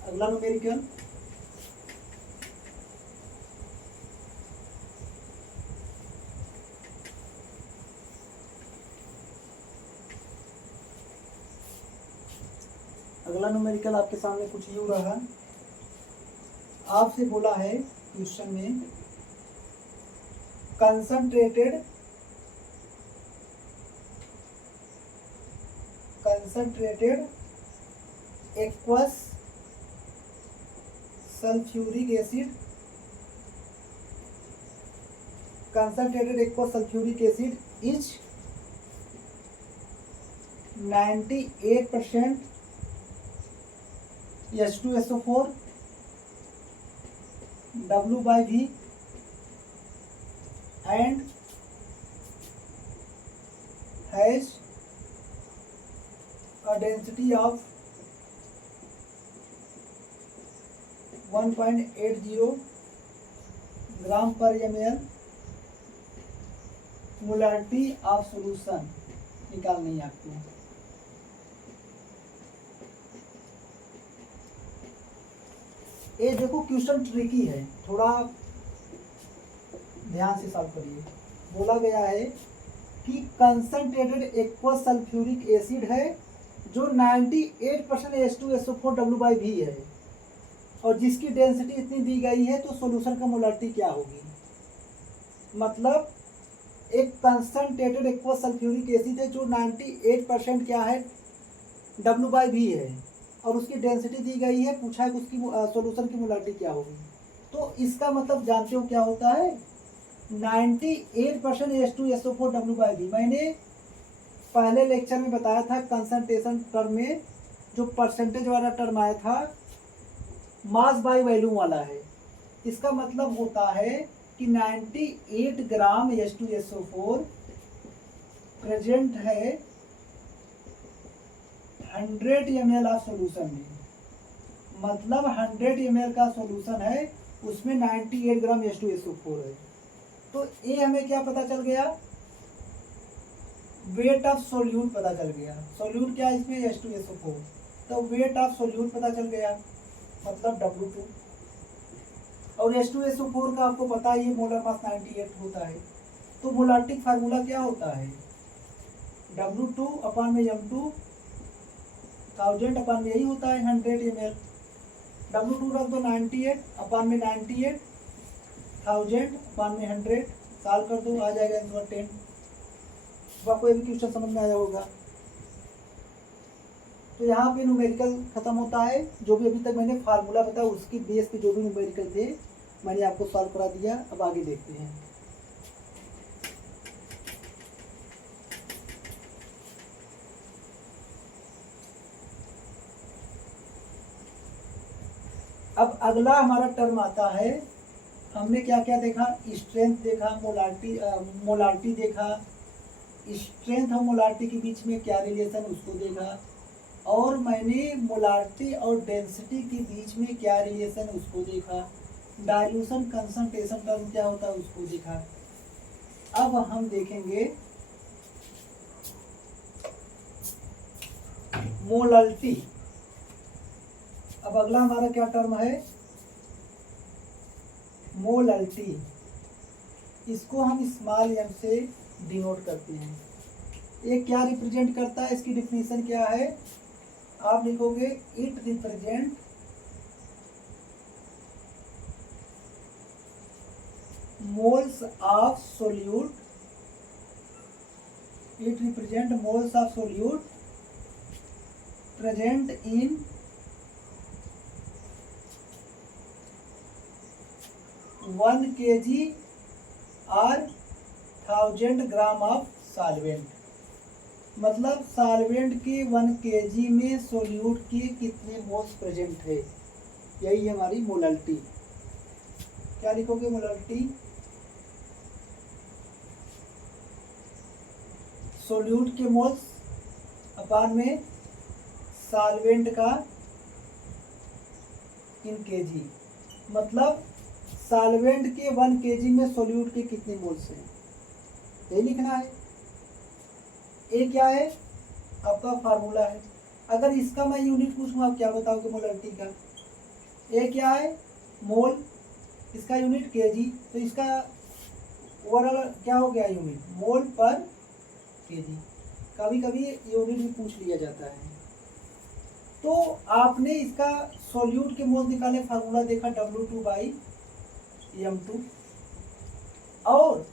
अगला न्यूमेरिकल, अगला न्यूमेरिकल आपके सामने कुछ यूं रहा, आपसे बोला है क्वेश्चन में concentrated aqueous sulphuric acid is 98% H2SO4 W/V and has a density of 1.80 ग्राम पर ml। मोलारिटी ऑफ सॉल्यूशन निकालनी है आपको। ये देखो क्वेश्चन ट्रिकी है, थोड़ा ध्यान से सॉल्व करिए। बोला गया है कि कंसंट्रेटेड एक्वस सल्फ्यूरिक एसिड है जो 98% H2SO4 W/V है और जिसकी डेंसिटी इतनी दी गई है, तो सॉल्यूशन का मोलारिटी क्या होगी। मतलब एक कंसंट्रेटेड एक्वस सल्फ्यूरिक एसिड है जो 98% क्या है W/V है और उसकी डेंसिटी दी गई है, पूछा है कि उसकी सॉल्यूशन की मोलारिटी क्या होगी। तो इसका मतलब जानते हो क्या होता है, 98% H2SO4 W/V। मैंने पहले लेक्चर में बताया था कंसंट्रेशन टर्म में जो परसेंटेज वाला टर्म आया था मास बाय वॉल्यूम वाला है। इसका मतलब होता है कि 98 ग्राम H2SO4 प्रेजेंट है 100 ml ऑफ सॉल्यूशन में। मतलब 100 ml का सॉल्यूशन है, उसमें 98 ग्राम H2SO4 है। तो ये हमें क्या पता चल गया, वेट ऑफ सोल्यूट पता चल गया। सोल्यूट क्या है इसमें, H2SO4, तो वेट ऑफ सोल्यूट पता चल गया, मतलब W2। और H2SO4 का आपको पता ही है मोलर मास 98 होता है। तो मोलार्टिक फार्मूला क्या होता है, W2/m2 1000 यही होता है 100 ml। W2 रख दो 98/98 1000/100 सॉल्व कर दो, आ जाएगा आंसर 10। आपको ये भी क्वेश्चन समझ में आया होगा। तो यहाँ पे न्यूमेरिकल खत्म होता है। जो भी अभी तक मैंने फार्मूला बताया उसकी बेस पे जो भी न्यूमेरिकल थे मैंने आपको सॉल्व करा दिया। अब आगे देखते हैं। अब अगला हमारा टर्म आता है, हमने क्या क्या देखा, स्ट्रेंथ देखा, मोलारिटी देखा, स्ट्रेंथ और मोलारिटी के बीच में क्या रिलेशन उसको देखा, और मैंने मोलारिटी और डेंसिटी के बीच में क्या रिलेशन उसको देखा, डाइल्यूशन कंसंट्रेशन टर्म क्या होता है उसको देखा। अब हम देखेंगे मोलारिटी। अब अगला हमारा क्या टर्म है, मोलारिटी। इसको हम स्मॉल m से डिनोट करते हैं। ये क्या रिप्रेजेंट करता है, इसकी डिफिनीशन क्या है, आप लिखोगे it represent moles of solute, it represent moles of solute present in 1 kg और 1000 ग्राम ऑफ सॉल्वेंट। मतलब सॉल्वेंट के 1 kg में सोल्यूट के कितने मोल्स प्रेजेंट है, यही हमारी मोलारिटी। क्या लिखोगे, मोलारिटी सोल्यूट के मोल्स अपान में सॉल्वेंट का इन केजी। मतलब सॉल्वेंट के 1 kg में सोल्यूट के कितने मोल्स हैं, यही लिखना है। ये क्या है, आपका फार्मूला है। अगर इसका मैं यूनिट पूछूं आप क्या बताओगे मोलारिटी का, ये क्या है मोल, इसका यूनिट केजी, तो इसका ओवरऑल क्या हो गया यूनिट, मोल पर केजी। कभी कभी यूनिट भी पूछ लिया जाता है। तो आपने इसका सॉल्यूट के मोल निकाले, फार्मूला देखा W2/m2। और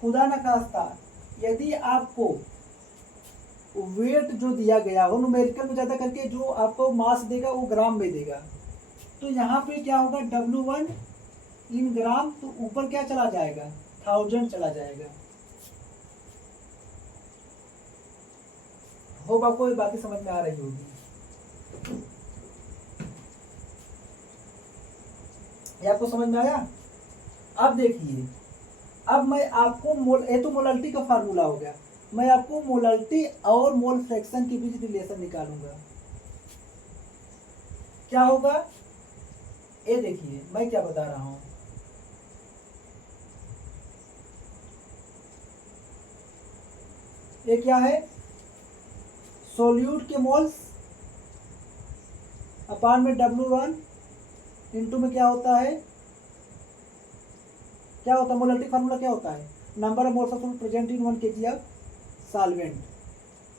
खुदा न खास्ता यदि आपको वेट जो दिया गया हो, न्यूमेरिकल में ज़्यादा करके जो आपको मास देगा वो ग्राम में देगा, तो यहाँ पे क्या होगा W1 इन ग्राम, तो ऊपर क्या चला जाएगा 1000 चला जाएगा। होप आपको ये बातें समझ में आ रही होगी। ये आपको समझ में आया? अब देखिए, अब मैं आपको ये तो मोलालिटी का फार्मूला हो गया, मैं आपको मोलालिटी और मोल फ्रैक्शन के बीच रिलेशन निकालूंगा। क्या होगा ये देखिए, मैं क्या बता रहा हूं। ये क्या है, सोल्यूट के मोल्स अपान में W1 इंटू में क्या होता है, क्या होता है मोलालिटी फार्मूला क्या होता है, number of moles of solute present in 1 kg of solvent.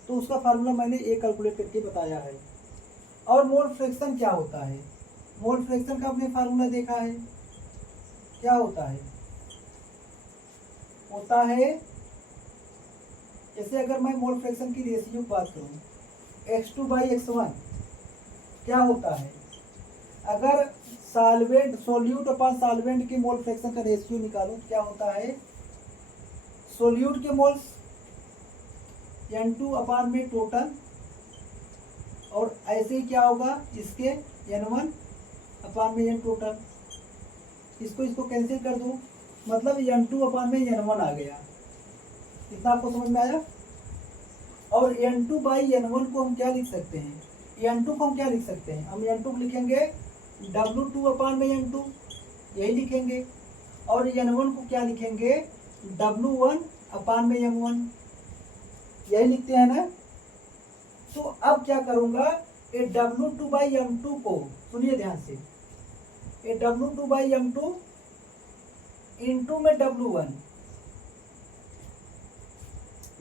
तो उसका फार्मूला मैंने ये कैलकुलेट करके बताया है। और मोल फ्रैक्शन क्या होता है, मोल फ्रैक्शन का आपने फार्मूला देखा है, क्या होता है, होता है जैसे अगर मैं मोल फ्रैक्शन की रेशियो की बात करूं, X2/X1 क्या होता है, अगर सॉल्वेंट सोल्यूट अपॉन सॉल्वेंट के मोल फ्रैक्शन का रेशियो निकालो क्या होता है, सोल्यूट के मोल्स N2 अपान में टोटल, और ऐसे ही क्या होगा इसके N1 अपान में N टोटल। इसको कैंसिल कर दो, मतलब N2 अपान में N1 आ गया। इतना आपको समझ में आया? और N2/N1 को हम क्या लिख सकते हैं, N2 को हम क्या लिख सकते हैं, हम N2 को लिखेंगे W2 अपान में N2, यही लिखेंगे। और N1 को क्या लिखेंगे W1 अपान में M1, यही लिखते हैं ना। तो अब क्या करूंगा, ये W2/M2 को सुनिए ध्यान से, ये W2/M2 इंटू में W1,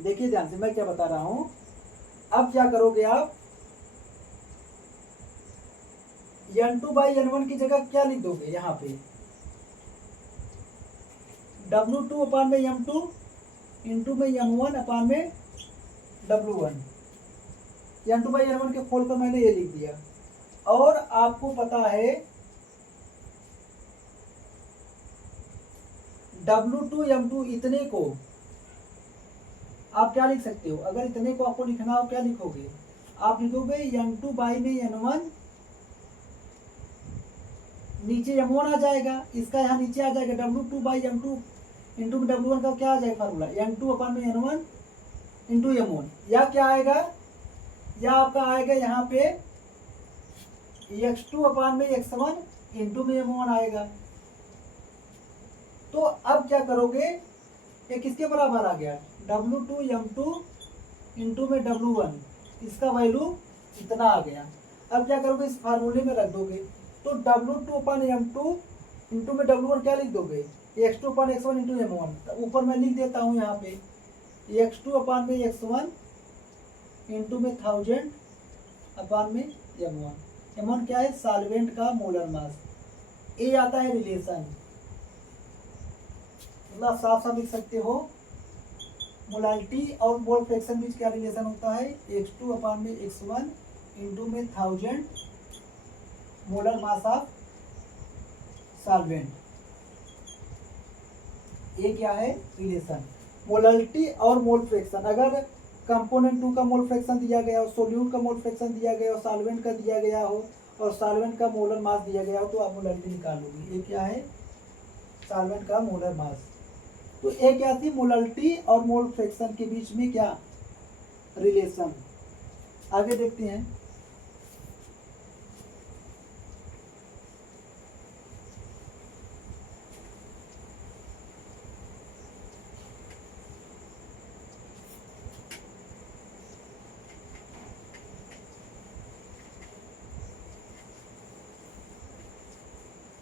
देखिए ध्यान से मैं क्या बता रहा हूं। अब क्या करोगे आप, N2/N1 की जगह क्या लिख दोगे, यहाँ पे W2 अपान में M2 इंटू में M1 अपान में W1। N2/N1 के खोल कर मैंने ये लिख दिया। और आपको पता है W2M2 इतने को आप क्या लिख सकते हो, अगर इतने को आपको लिखना हो क्या लिखोगे, आप लिखोगे N2/N1, नीचे M1 आ जाएगा, इसका यहाँ नीचे आ जाएगा W2/M2 इंटू में W1 का क्या आ जाएगा फार्मूला, N2 अपान में N1 इंटू M1, या क्या आएगा, या आपका आएगा यहाँ पे X2 अपान में X1 इंटू में M1 आएगा। तो अब क्या करोगे, ये किसके बराबर आ गया, W2M2 इंटू में W1, इसका वैल्यू इतना आ गया। अब क्या करोगे, इस फार्मूले में रख दोगे, तो W2 अपान M2 इंटू में W1 क्या लिख दोगे, X2 अपान X1 इंटू M1। ऊपर मैं लिख देता हूँ यहाँ पे X2 अपान में X1 इंटू में 1000 अपान में M1। M1 क्या है, सॉल्वेंट का मोलर मास। ये आता है रिलेशन, मतलब साफ साफ लिख सकते हो, मोलालिटी और मोल फ्रैक्शन बीच क्या रिलेशन होता है, X2 अपान में X1 इंटू में 1000 मोलर मास ऑफ सॉल्वेंट। ये क्या है रिलेशन, मोलालिटी और मोल फ्रैक्शन। अगर कंपोनेंट 2 का मोल फ्रैक्शन दिया गया हो, सोल्यूट का मोल फ्रैक्शन दिया गया हो, सॉल्वेंट का दिया गया हो, और सॉल्वेंट का मोलर मास दिया गया हो, तो आप मोलालिटी निकालोगे। ये क्या है, सॉल्वेंट का मोलर मास। तो ये क्या थी, मोलालिटी और मोल फ्रैक्शन के बीच में क्या रिलेशन। आगे देखते हैं,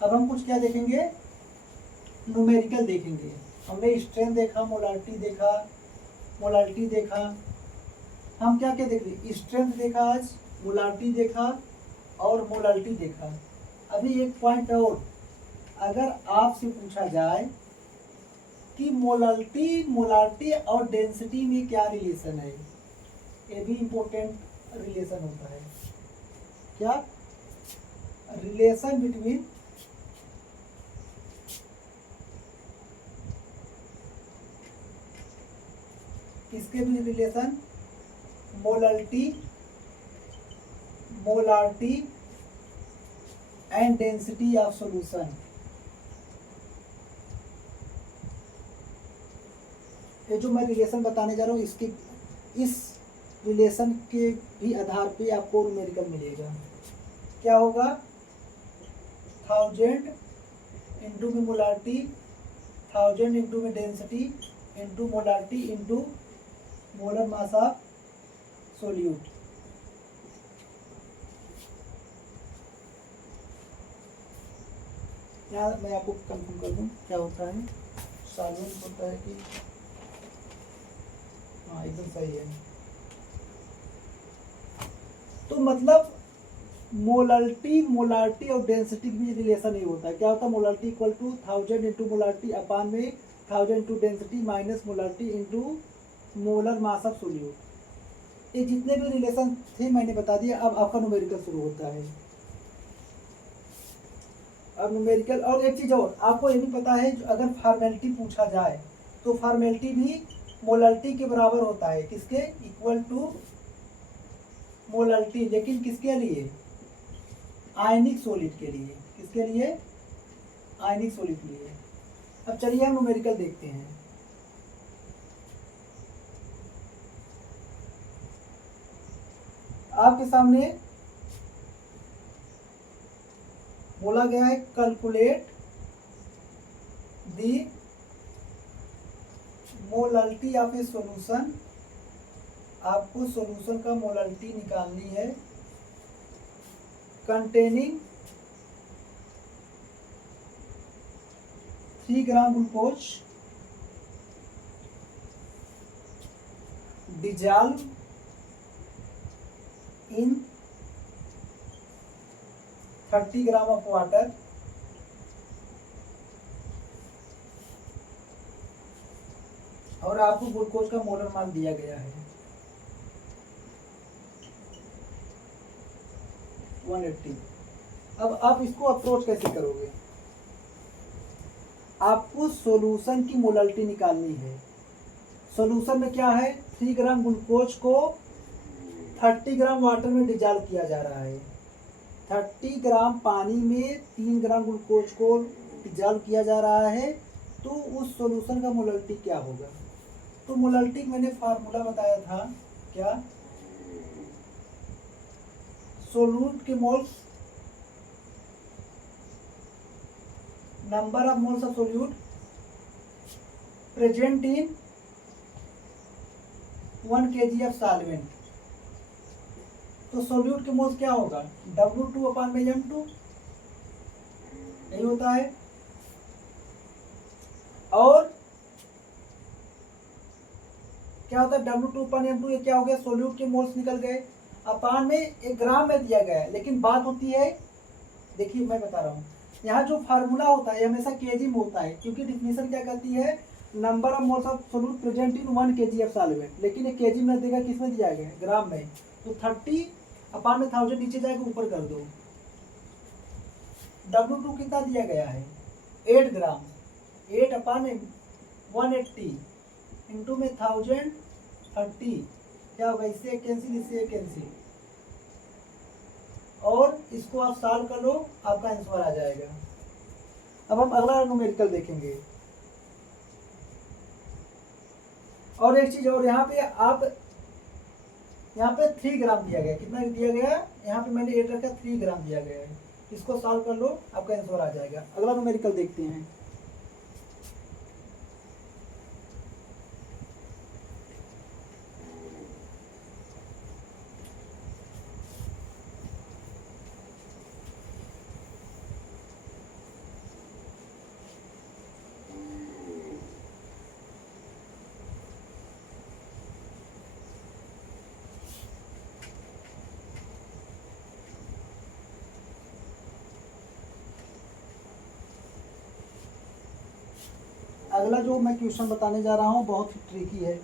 अब हम कुछ क्या देखेंगे, न्यूमेरिकल देखेंगे। हमने स्ट्रेंथ देखा, मोलालिटी देखा, हम क्या क्या देख रहे, स्ट्रेंथ देखा आज, मोलारिटी देखा और मोलालिटी देखा। अभी एक पॉइंट और, अगर आपसे पूछा जाए कि मोलालिटी, मोलारिटी और डेंसिटी में क्या रिलेशन है, ये भी इम्पोर्टेंट रिलेशन होता है। क्या रिलेशन बिटवीन किसके बीच relation, molality, molarity and density of solution. ये जो मैं रिलेशन बताने जा रहा हूँ, इसके इस रिलेशन के भी आधार पे आपको न्यूमेरिकल मिलेगा। क्या होगा, 1000 इंटू में मोलारिटी, 1000 इंटू में density into molarity into molar mass of solute. यहाँ मैं आपको कंफर्म कर दूँ क्या होता है, सॉल्वेंट होता है कि, हाँ एकदम सही है। तो मतलब मोलालिटी, मोलारिटी और डेंसिटी के बीच रिलेशन ही होता है। क्या होता है, molarity equal to 1000 into molarity upon में 1000 into density minus molarity into molar mass of solute. ये जितने भी रिलेशन थे मैंने बता दिया। अब आपका न्यूमेरिकल शुरू होता है। अब न्यूमेरिकल, और एक चीज और आपको ये भी पता है, अगर फॉर्मेलिटी पूछा जाए तो फॉर्मेलिटी भी मोलालिटी के बराबर होता है। किसके, इक्वल टू मोलालिटी, लेकिन किसके लिए, आयनिक सॉलिड के लिए। किसके लिए, आयनिक सॉलिड के लिए। अब चलिए हम न्यूमेरिकल देखते हैं। आपके सामने बोला गया है, calculate the molality of A solution. आपको सॉल्यूशन का मोलालिटी निकालनी है containing 3 gram glucose dissolve in 30 gram of water. और आपको ग्लूकोज का मोलर मास दिया गया है 180। अब आप इसको अप्रोच कैसे करोगे, आपको सॉल्यूशन की मोलालिटी निकालनी है। सॉल्यूशन में क्या है, 3 ग्राम ग्लूकोज को 30 ग्राम वाटर में डिजॉल्व किया जा रहा है। 30 ग्राम पानी में 3 ग्राम ग्लूकोज को डिजॉल्व किया जा रहा है। तो उस सॉल्यूशन का मोलालिटी क्या होगा। तो मोलालिटी मैंने फार्मूला बताया था, क्या, सोल्यूट के moles, number of moles of solute present in 1 kg of solvent. तो सोल्यूट के मोल्स क्या होगा, W2 अपान में M2, यही होता है। और क्या होता है, W2 अपान M2, ये क्या हो गया, सोल्यूट के मोल्स निकल गए। अपान में 1 ग्राम में दिया गया है, लेकिन बात होती है, देखिए मैं बता रहा हूँ, यहाँ जो फार्मूला होता है हमेशा केजी में होता है, क्योंकि डिफिनेशन क्या कहती है, number of moles of solute present in 1 kg of solvent. लेकिन ये केजी में देगा, किस में दिया गया है, ग्राम में। तो 30 अपान में 1000 नीचे जाएगा, ऊपर कर दो। W2 कितना दिया गया है, 8 ग्राम। 8 अपान में 180 इंटू में 1000 30, क्या होगा, इससे कैंसिल, इससे कैंसिल, और इसको आप सॉल्व कर लो, आपका आंसर आ जाएगा। अब हम अगला न्यूमेरिकल देखेंगे। और एक चीज और, यहाँ पे आप, यहाँ पे 3 ग्राम दिया गया, कितना दिया गया, यहाँ पे मैंने 8 रखा, 3 ग्राम दिया गया है। इसको सॉल्व कर लो, आपका आंसर आ जाएगा। अगला न्यूमेरिकल देखते हैं। अगला जो मैं क्वेश्चन बताने जा रहा हूँ बहुत ही ट्रिकी है।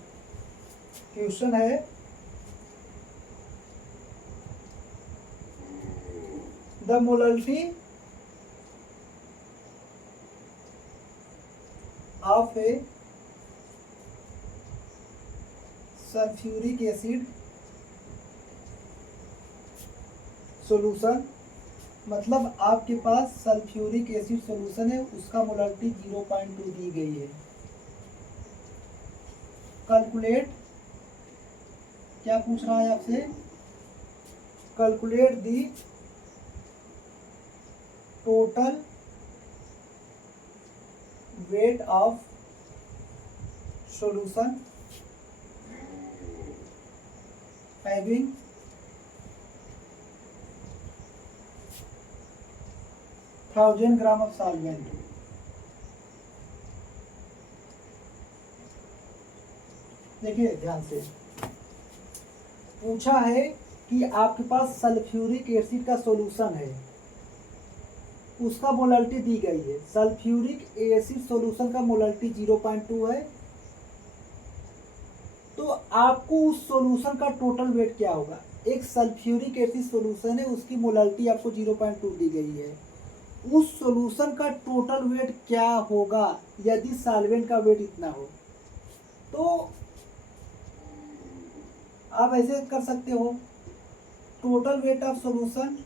क्वेश्चन है the molarity of A sulphuric acid solution, मतलब आपके पास सल्फ्यूरिक एसिड सॉल्यूशन है, उसका मोलरिटी 0.2 दी गई है। कैलकुलेट, क्या पूछ रहा है आपसे, calculate the total weight of solution having 1000 gram of solvent. देखिए ध्यान से, पूछा है कि आपके पास सल्फ्यूरिक एसिड का सॉल्यूशन है, उसका मोलरिटी दी गई है। सल्फ्यूरिक एसिड सॉल्यूशन का मोलरिटी 0.2 है, तो आपको उस सॉल्यूशन का टोटल वेट क्या होगा। एक सल्फ्यूरिक एसिड सॉल्यूशन है, उसकी मोलरिटी आपको 0.2 दी गई है, उस सॉल्यूशन का टोटल वेट क्या होगा यदि सॉल्वेंट का वेट इतना हो। तो आप ऐसे कर सकते हो, total weight of solution,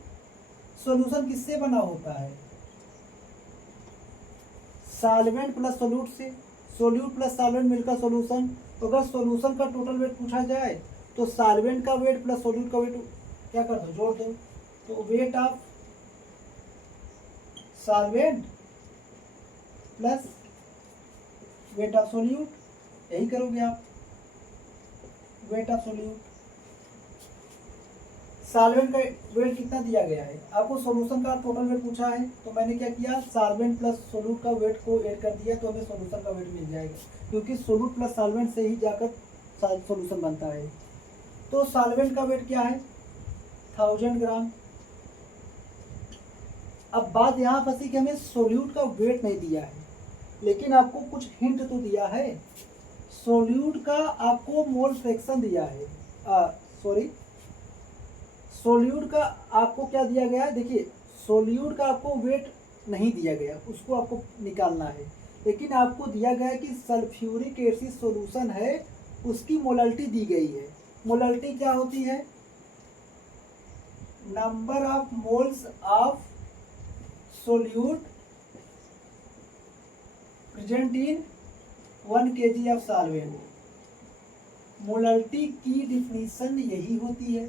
solution किससे बना होता है, सॉल्वेंट प्लस सोल्यूट से, सोल्यूट प्लस सॉल्वेंट मिलकर सॉल्यूशन। तो अगर सॉल्यूशन का टोटल वेट पूछा जाए तो सॉल्वेंट का वेट प्लस सोल्यूट का वेट क्या कर दो, जोड़ दो, तो weight of solvent plus weight of solute, यही करोगे आप, वेट ऑफ सोल्यूट। सॉल्वेंट का वेट कितना दिया गया है, आपको सॉल्यूशन का टोटल वेट पूछा है, तो मैंने क्या किया, सॉल्वेंट प्लस सोल्यूट का वेट को ऐड कर दिया, तो हमें सॉल्यूशन का वेट मिल जाएगा, क्योंकि सोल्यूट प्लस सॉल्वेंट से ही जाकर सॉल्यूशन बनता है। तो सॉल्वेंट का वेट क्या है, 1000 ग्राम। अब बात यहाँ फंसी कि हमें सोल्यूट का वेट नहीं दिया है, लेकिन आपको कुछ हिंट तो दिया है। सोल्यूट का आपको मोल फ्रैक्शन दिया है, सोल्यूट का आपको क्या दिया गया है, देखिए सोल्यूट का आपको वेट नहीं दिया गया, उसको आपको निकालना है, लेकिन आपको दिया गया है कि सल्फ्यूरिक एसिड सॉल्यूशन है, उसकी मोलरिटी दी गई है। मोलरिटी क्या होती है, number of moles of solute present in 1 kg of solvent. Molarity की डिफिनीशन यही होती है,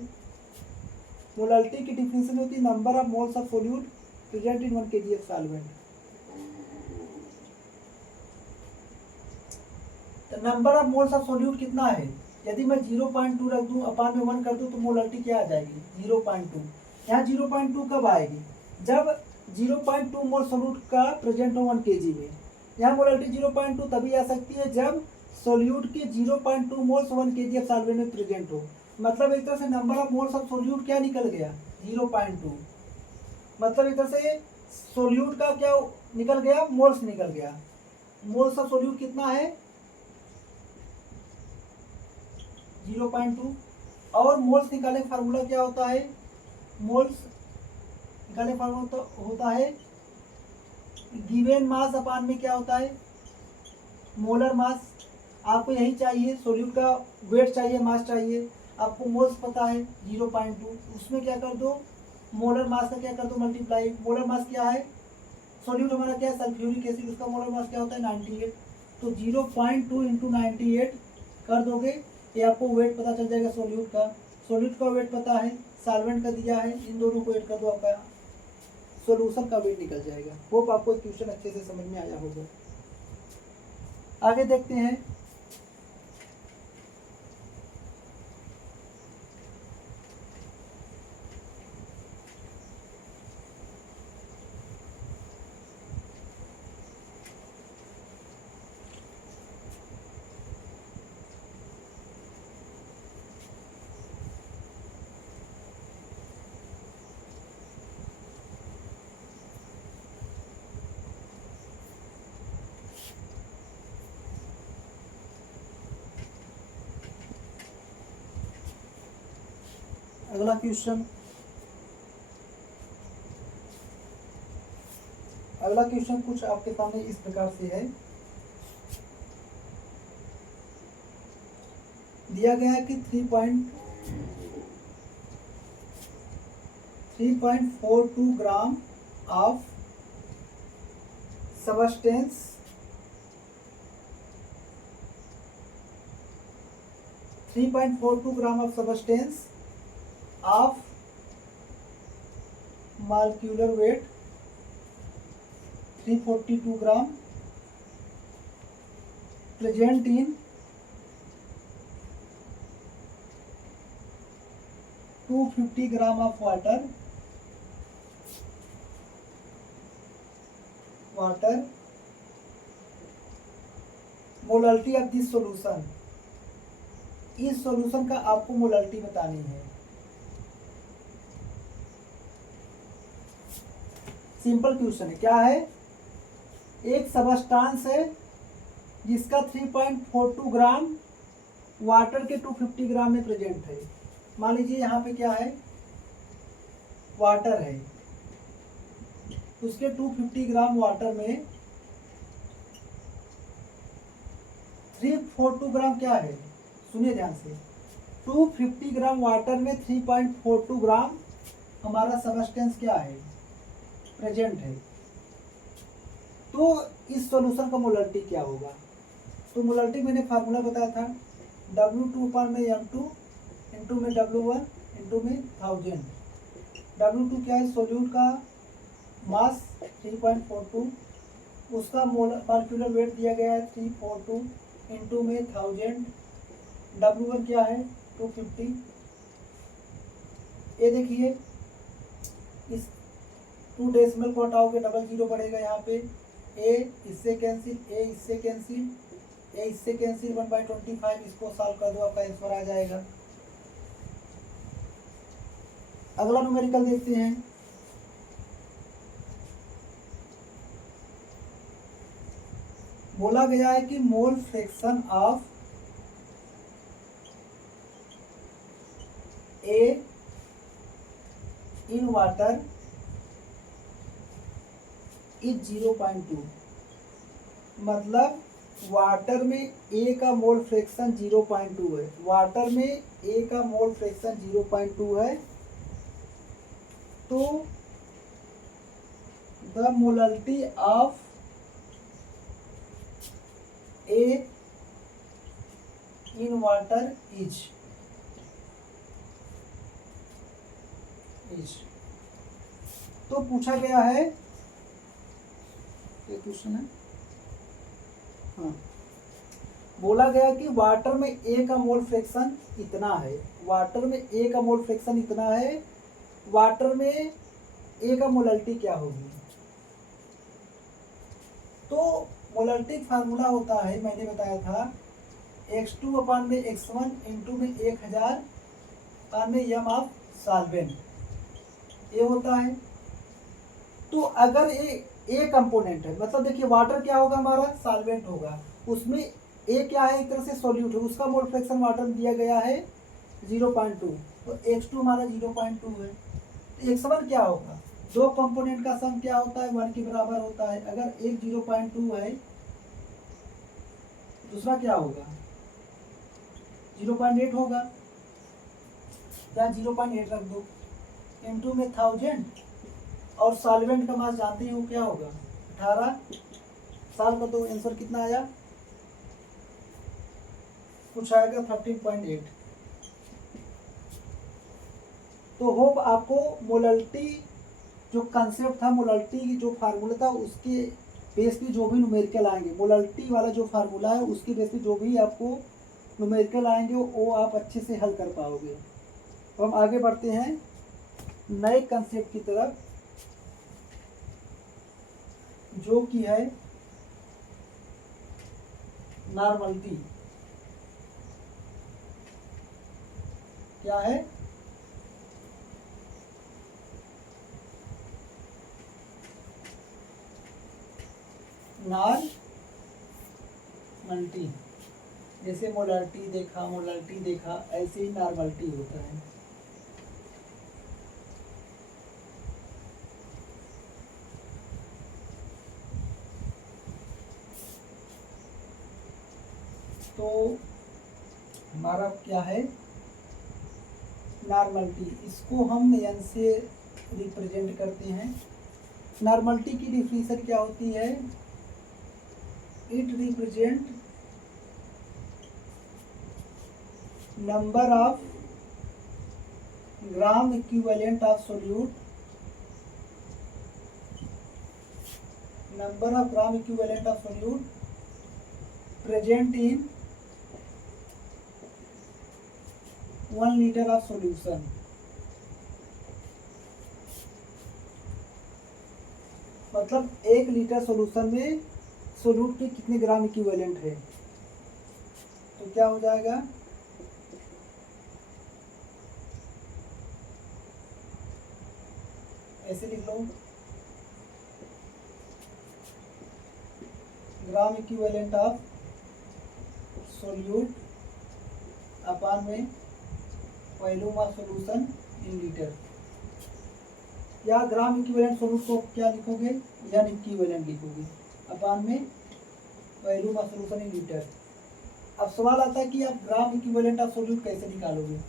मोलरिटी की डिफिनीशन होती है number of moles of solute present in 1 kg of solvent. तो number of moles of solute कितना है, यदि मैं 0.2 रख दूं अपान में 1 कर दूं तो मोलरिटी क्या आ जाएगी, 0.2। यहाँ 0.2 कब आएगी, जब 0.2 मोल सोल्यूट का प्रेजेंट हो 1 kg में। यहाँ मोलरिटी 0.2 तभी आ सकती है जब सोल्यूट के 0.2 मोल्स 1 kg ऑफ सॉल्वेंट में प्रेजेंट हो। मतलब एक तरह से number of moles of solute क्या निकल गया, 0.2। मतलब एक तरह से सोल्यूट का क्या निकल गया, मोल्स निकल गया। मोल्स ऑफ सोल्यूट कितना है, 0.2। और मोल्स निकालने का फार्मूला क्या होता है, मोल्स निकालने का फार्मूला होता है गिवन मास अपान में क्या होता है, मोलर मास। आपको यही चाहिए, सोल्यूट का वेट चाहिए, मास चाहिए, आपको मोल्स पता है 0.2, उसमें क्या कर दो, मोलर मास का क्या कर दो मल्टीप्लाई। मोलर मास क्या है, सोल्यूट हमारा क्या है सल्फ्यूरिक एसिड, उसका मोलर मास क्या होता है 98। तो 0.2 इंटू 98 कर दोगे, ये आपको वेट पता चल जाएगा सोल्यूट का। सोल्यूट का वेट पता है, सॉल्वेंट का दिया है, इन दोनों को ऐड कर दो, आपका सॉल्यूशन का वेट निकल जाएगा। होप आपको क्वेश्चन अच्छे से समझ में आया होगा। आगे देखते हैं, अगला क्वेश्चन, अगला क्वेश्चन कुछ आपके सामने इस प्रकार से है, दिया गया है कि 3.42 gram of substance 3.42 gram of substance of molecular weight 342 gram present in 250 gram of water molarity of this solution, इस सॉल्यूशन का आपको मोलरिटी बतानी है। सिंपल क्वेश्चन है, क्या है, एक सबस्टांस है जिसका 3.42 ग्राम वाटर के 250 ग्राम में प्रेजेंट है। मान लीजिए यहाँ पे क्या है, वाटर है, उसके 250 ग्राम वाटर में 342 ग्राम क्या है, सुनिए ध्यान से, 250 ग्राम वाटर में 3.42 ग्राम हमारा सबस्टेंस क्या है, प्रेजेंट है। तो इस सॉल्यूशन का मोलरिटी क्या होगा, तो मोलरिटी मैंने फार्मूला बताया था, W2/m2 इंटू में W1 इंटू में 1000। W2 क्या है, सोल्यूट का मास 3.42, उसका मॉलिक्यूलर वेट दिया गया है 342 इंटू में 1000, W1 क्या है 250। ये देखिए, इस 2 डेसिमल को हटाओगे डबल जीरो बढ़ेगा यहाँ पे, ए इससे कैंसिल, ए इससे कैंसिल, ए इससे कैंसिल, 1/25, इसको सॉल्व कर दो आपका आंसर आ जाएगा। अगला न्यूमेरिकल देखते हैं, बोला गया है कि mole fraction of A in water is 0.2, मतलब वाटर में ए का मोल फ्रैक्शन 0.2 है, वाटर में ए का मोल फ्रैक्शन 0.2 है, तो the molarity of A in water is तो पूछा गया है, ये क्वेश्चन है, हाँ, बोला गया कि वाटर में ए का मोल फ्रैक्शन इतना है, वाटर में ए का मोल फ्रैक्शन इतना है, वाटर में ए का मोलरिटी क्या होगी। तो मोलरिटी फार्मूला होता है, मैंने बताया था, x2/x1 इंटू में 1000 में यम ऑफ सॉल्वेंट, ये होता है। तो अगर ए कंपोनेंट है, मतलब देखिए वाटर क्या होगा, हमारा सॉल्वेंट होगा, उसमें ए क्या है, एक तरह से सॉल्यूट है, उसका मोल फ्रैक्शन वाटर में दिया गया है 0.2, तो x2 हमारा 0.2 है। तो x1 क्या होगा, दो कंपोनेंट का सम क्या होता है, 1 के बराबर होता है। अगर एक 0.2 है, दूसरा क्या होगा 0.8 होगा, या 0.8 रख दो, इंटू में 1000, और सॉल्वेंट का मास जानते हो क्या होगा 18, साल का, तो आंसर कितना आया, कुछ आएगा 13.8। तो होप आपको मोलरिटी जो कंसेप्ट था, मोलरिटी जो फार्मूला था, उसके बेस पे जो भी न्यूमेरिकल आएंगे, मोलरिटी वाला जो फार्मूला है उसके बेस पे जो भी आपको न्यूमेरिकल आएंगे वो आप अच्छे से हल कर पाओगे। तो हम आगे बढ़ते हैं नए कंसेप्ट की तरफ, जो कि है नॉर्मलिटी। क्या है, नॉर्मलिटी, जैसे मोलरिटी देखा, ऐसे ही नॉर्मलिटी होता है। तो हमारा क्या है, नॉर्मलिटी, इसको हम n से रिप्रेजेंट करते हैं। नॉर्मलिटी की डिफिनीशन क्या होती है, it represent number of gram equivalent of solute, number of gram equivalent of solute present in 1 liter of solution। मतलब 1 लीटर सोल्यूशन में सोल्यूट के कितने ग्राम इक्विवेलेंट है, तो क्या हो जाएगा, ऐसे लिख लो, gram equivalent of solute upon में volume of solution in litre, या ग्राम इक्विवेलेंट सोल्यूट को क्या लिखोगे, एन इक्विवेलेंट लिखोगे अपान में volume of solution in litre. अब सवाल आता है कि आप ग्राम इक्विवेलेंट ऑफ सोल्यूट कैसे निकालोगे,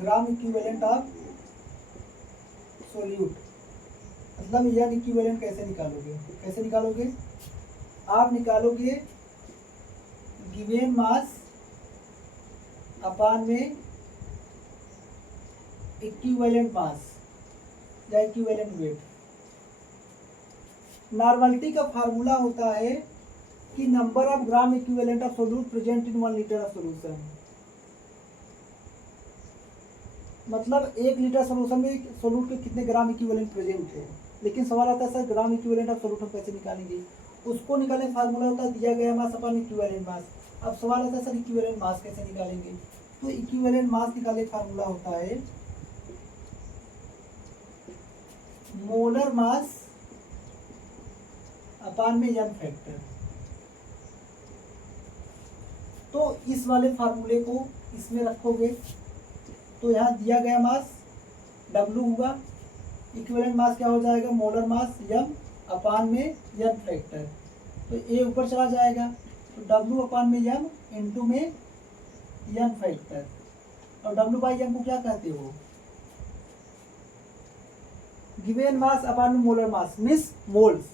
ग्राम इक्विवेलेंट ऑफ सोल्यूट मतलब एन इक्विवेलेंट कैसे निकालोगे, कैसे निकालोगे, आप निकालोगे गिवन मास अपान में इक्विवेलेंट मास या इक्विवेलेंट वेट। नॉर्मलिटी का फार्मूला होता है कि number of gram equivalent of solute present in 1 litre of solution, मतलब 1 लीटर सोल्यूशन में सोल्यूट के कितने ग्राम इक्विवेलेंट प्रेजेंट है। लेकिन सवाल आता है sir gram equivalent of solute हम कैसे निकालेंगे, उसको निकालने फार्मूला होता है दिया गया मास अपन इक्विवेलेंट मास। अब सवाल आता है सर इक्विवेलेंट मास कैसे निकालेंगे, तो इक्विवेलेंट मास निकालने फार्मूला होता है मोलर मास अपान में एन फैक्टर। तो इस वाले फार्मूले को इसमें रखोगे तो यहाँ दिया गया मास W हुआ, इक्विवेलेंट मास क्या हो जाएगा, मोलर मास m अपान में एन फैक्टर, तो A ऊपर चला जाएगा, तो W अपान में m इंटू में एन फैक्टर, और W बाई m को क्या कहते हो, गिवन मास अपान में मोलर मास मिस मोल्स।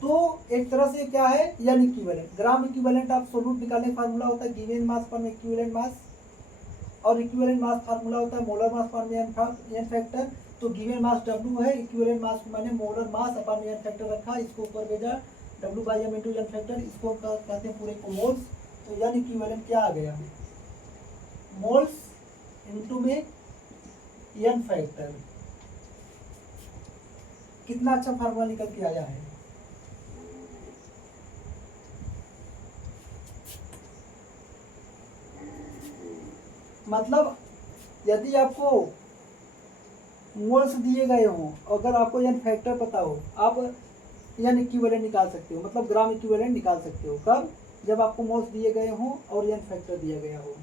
तो एक तरह से क्या है N equivalent, gram equivalent of solute निकालने फार्मूला होता है गिवन मास अपान में इक्विवेलेंट मास, और इक्विवेलेंट मास फार्मूला होता है मोलर मास अपान में एन फैक्टर। तो गिवन मास W है, इक्विवेलेंट मास को मैंने मोलर मास अपान में एन फैक्टर रखा, इसको ऊपर भेजा W by m into N factor, इसको कहते हैं पूरे को मोल्स। तो एन इक्विवेलेंट क्या आ गया, मोल्स इंटू में एन फैक्टर। कितना अच्छा फार्मूला निकल के आया है। मतलब यदि आपको मोल्स दिए गए हों, अगर आपको एन फैक्टर पता हो, आप एन इक्विवेलेंट निकाल सकते हो, मतलब ग्राम इक्विवेलेंट निकाल सकते हो। कब, जब आपको मोल्स दिए गए हों और एन फैक्टर दिया गया हो।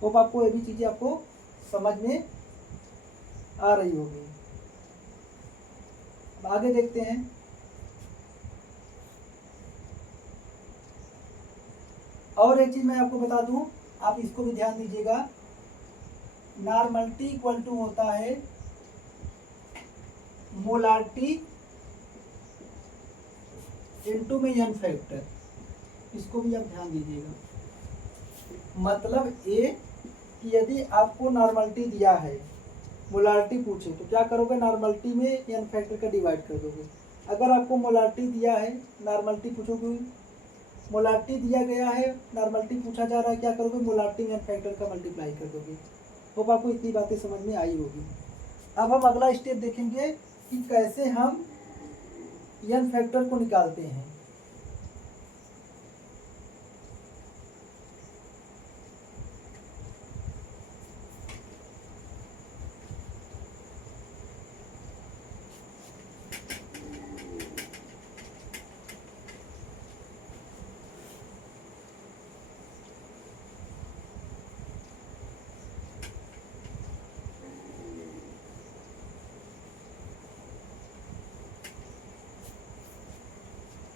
तो आपको ये भी चीजें आपको समझ में आ रही होगी। आगे देखते हैं, और एक चीज मैं आपको बता दूं, आप इसको भी ध्यान दीजिएगा, नॉर्मलिटी इक्वल टू होता है मोलारिटी इनटू में एन फैक्टर, इसको भी आप ध्यान दीजिएगा। मतलब ये कि यदि आपको नॉर्मलिटी दिया है, मोलारिटी पूछे, तो क्या करोगे, नॉर्मलिटी में एन फैक्टर का डिवाइड कर दोगे। अगर आपको मोलारिटी दिया है, नॉर्मलिटी पूछोगे, मोलारिटी दिया गया है, नॉर्मलिटी पूछा जा रहा है, क्या करोगे, मोलारिटी एन फैक्टर का मल्टीप्लाई कर दोगे। तो आपको इतनी बातें समझ में आई होगी। अब हम अगला स्टेप देखेंगे कि कैसे हम एन फैक्टर को निकालते हैं।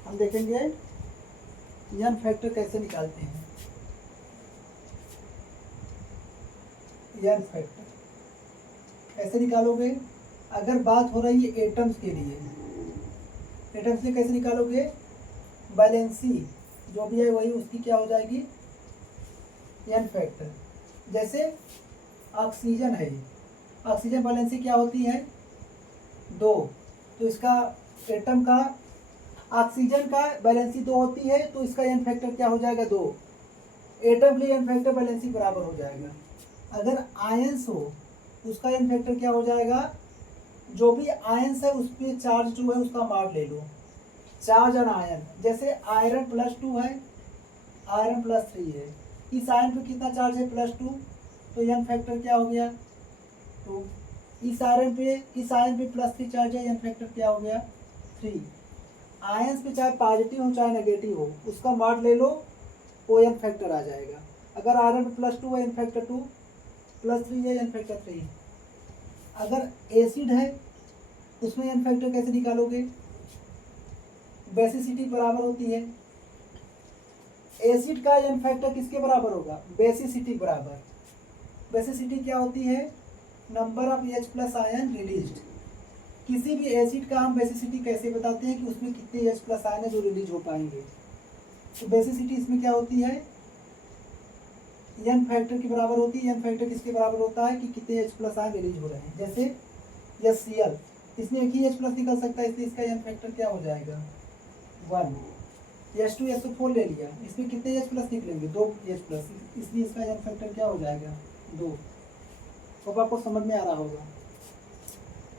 हम देखेंगे एन फैक्टर कैसे निकालते हैं। एन फैक्टर कैसे निकालोगे? अगर बात हो रही है एटम्स के लिए, एटम्स में कैसे निकालोगे? बैलेंसी जो भी है वही उसकी क्या हो जाएगी? N factor. जैसे ऑक्सीजन है, ऑक्सीजन बैलेंसी क्या होती है? 2। तो इसका एटम का ऑक्सीजन का बैलेंसी 2 होती है, तो इसका एन फैक्टर क्या हो जाएगा? 2। एटम के लिए एन फैक्टर बैलेंसी बराबर हो जाएगा। अगर आयंस हो उसका एन फैक्टर क्या हो जाएगा? जो भी आयंस है उस पर चार्ज जो है उसका मार ले लो, चार्ज ऑन आयन। जैसे आयरन +2 है, आयरन +3 है, इस आयन पे कितना चार्ज है? +2, तो एन फैक्टर क्या हो गया? 2। इस आयरन पे +3 चार्ज है, एन फैक्टर क्या हो गया? 3। आयंस पे चाहे पॉजिटिव हो चाहे नेगेटिव हो उसका मार ले लो, वो एन फैक्टर आ जाएगा। अगर आयरन पे +2 है, एन फैक्टर 2, +3 है, एन फैक्टर 3। अगर एसिड है उसमें एन फैक्टर कैसे निकालोगे? बेसिसिटी बराबर होती है। एसिड का एन फैक्टर किसके बराबर होगा? बेसिसिटी बराबर। बेसिसिटी क्या होती है? Number of H+ ion released. किसी भी एसिड का हम बेसिसिटी कैसे बताते हैं कि उसमें कितने H+ आयन है जो रिलीज हो पाएंगे। तो बेसिसिटी इसमें क्या होती है? एन फैक्टर की बराबर होती है। एन फैक्टर किसके बराबर होता है? कि कितने H+ आयन रिलीज हो रहे हैं। जैसे HCl, इसमें एक ही H+ निकल सकता है, इसलिए इसका एन फैक्टर क्या हो जाएगा? 1। H2SO4 ले लिया, इसमें कितने H+ निकलेंगे? 2 H+, इसलिए इसका एन फैक्टर क्या हो जाएगा? 2। अब आपको समझ में आ रहा होगा।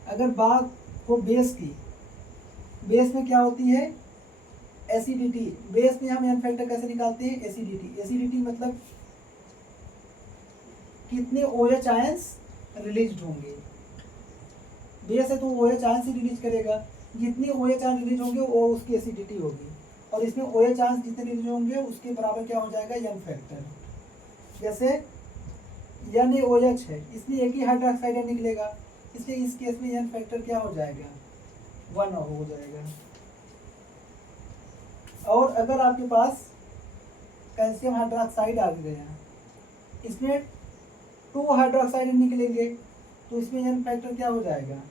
अगर बात हो बेस की, बेस में क्या होती है? एसिडिटी। बेस में हम एन फैक्टर कैसे निकालते हैं? एसिडिटी। एसिडिटी मतलब कितने OH आयंस रिलीज होंगे। बेस है तो OH आयंस ही रिलीज करेगा, जितनी OH आयंस रिलीज होंगे वो उसकी एसिडिटी होगी, और इसमें OH आयंस जितने रिलीज होंगे उसके बराबर क्या हो जाएगा? N factor. जैसे NaOH है, इसलिए एक ही हाइड्रोक्साइड निकलेगा, इसलिए इस केस में एन फैक्टर क्या हो जाएगा? 1 हो जाएगा। और अगर आपके पास कैल्शियम हाइड्रोक्साइड आ गया, इसमें 2 हाइड्रोक्साइड निकलेंगे, तो इसमें एन फैक्टर क्या हो जाएगा?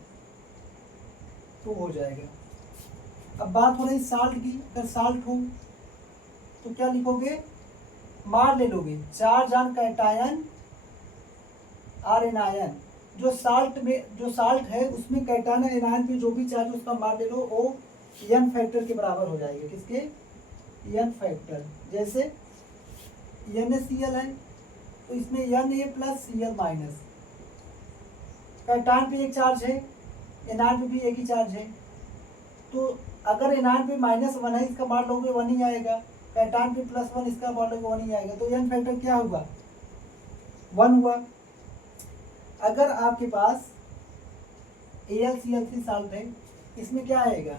2 हो जाएगा। अब बात हो रही साल्ट की। अगर साल्ट हो तो क्या लिखोगे? मार ले लोगे, चार्ज ऑन कैटायन और एनायन। जो साल्ट है उसमें कैटायन और एनायन पे जो भी चार्ज उसका मार ले लो, वो एन फैक्टर के बराबर हो जाएगा। किसके? N factor. जैसे NaCl है तो इसमें Na+Cl-। कैटायन पे एक चार्ज है, एनायन पे भी एक ही चार्ज है, तो अगर एनायन पे -1 है इसका मार लोगे 1 ही आएगा, कैटायन पे +1 इसका मार लोगे 1 ही आएगा, तो एन फैक्टर क्या हुआ? 1 हुआ। अगर आपके पास AlCl3 साल्ट है, इसमें क्या आएगा?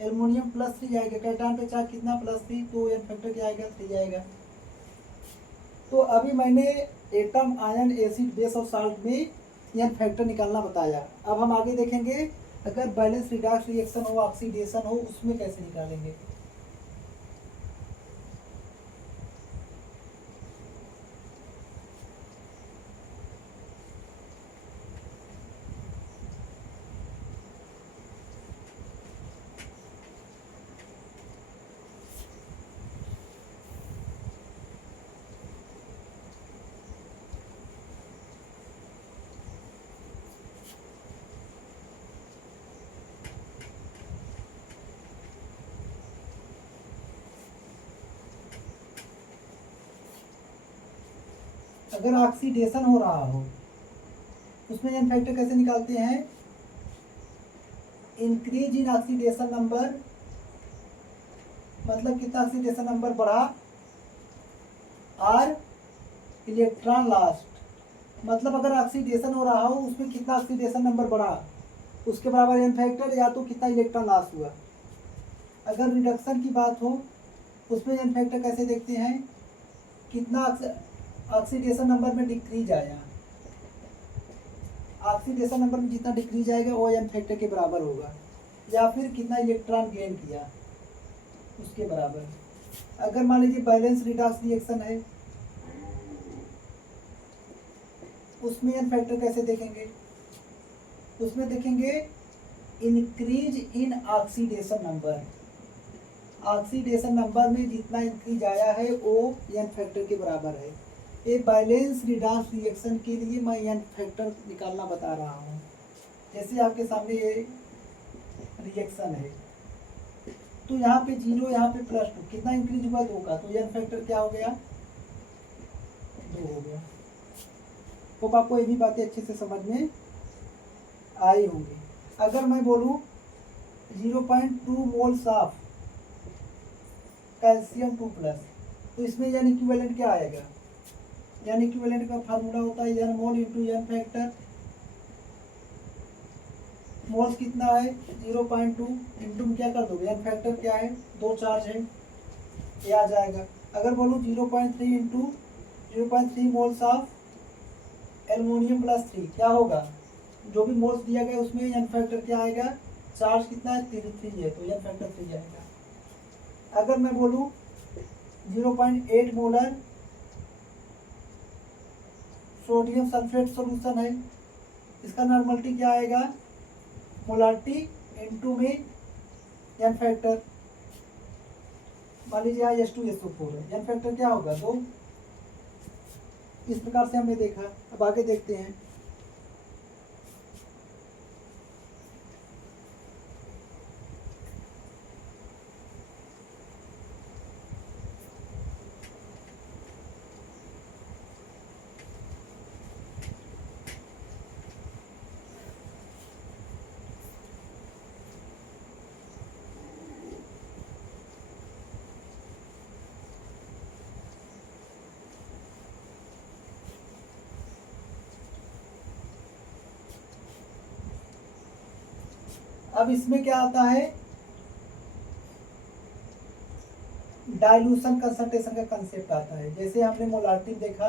एल्युमिनियम +3 आएगा, कैटायन पे चार्ज कितना? +3, तो एन फैक्टर क्या आएगा? 3 आएगा। तो अभी मैंने एटम, आयन, एसिड, बेस और साल्ट में एन फैक्टर निकालना बताया। अब हम आगे देखेंगे अगर बैलेंस रिडक्स रिएक्शन हो, ऑक्सीडेशन हो, उसमें कैसे निकालेंगे। अगर ऑक्सीडेशन हो रहा हो उसमें एन फैक्टर कैसे निकालते हैं? इंक्रीज इन ऑक्सीडेशन नंबर, मतलब कितना ऑक्सीडेशन नंबर बढ़ा, और इलेक्ट्रॉन लास्ट, मतलब अगर ऑक्सीडेशन हो रहा हो उसमें कितना ऑक्सीडेशन नंबर बढ़ा उसके बराबर एन फैक्टर, या तो कितना इलेक्ट्रॉन लास्ट हुआ। अगर रिडक्शन की बात हो उसमें एन फैक्टर कैसे देखते हैं? कितना ऑक्सीडेशन नंबर में डिक्रीज आया, ऑक्सीडेशन नंबर में जितना डिक्रीज आएगा वो एन फैक्टर के बराबर होगा, या फिर कितना इलेक्ट्रॉन गेन किया। उसके बराबर। अगर मान लीजिए बैलेंस रिडॉक्स रिएक्शन है, उसमें एन फैक्टर कैसे देखेंगे? उसमें देखेंगे increase in oxidation number. Oxidation number में जितना इंक्रीज आया है वो एन फैक्टर के बराबर है। ये बैलेंस रिडॉक्स रिएक्शन के लिए मैं एन फैक्टर निकालना बता रहा हूँ। जैसे आपके सामने ये रिएक्शन है, तो यहाँ पे 0, यहाँ पे +2, कितना इंक्रीज हुआ? 2 का, तो एन फैक्टर क्या हो गया? 2 हो गया। तो आपको ये भी बातें अच्छे से समझ में आई होंगी। अगर मैं बोलूँ 0.2 मोल्स ऑफ कैल्शियम 2+, तो इसमें एन इक्विवेलेंट क्या आएगा? एन इक्विवेलेंट का फार्मूला होता है N mole into N factor. Moles कितना है? 0.2 इंटू में क्या कर दोगे? एन फैक्टर क्या है? 2 चार्ज है, ये आ जाएगा। अगर बोलूँ 0.3 इंटू 0.3 मोल्स ऑफ एल्युमिनियम +3, क्या होगा? जो भी मोल्स दिया गया उसमें एन फैक्टर क्या आएगा? चार्ज कितना है? 3 है, तो एन फैक्टर 3 आएगा। अगर मैं बोलूँ 0.8 मोलर सोडियम सल्फेट सॉल्यूशन है, इसका नॉर्मलिटी क्या आएगा? मोलारिटी इनटू में एन फैक्टर। मान लीजिए H2SO4 है, एन फैक्टर क्या होगा? 2। इस प्रकार से हमने देखा। अब आगे देखते हैं। अब इसमें क्या आता है? डाइल्यूशन कंसंट्रेशन का कंसेप्ट आता है। जैसे हमने मोलारिटी देखा,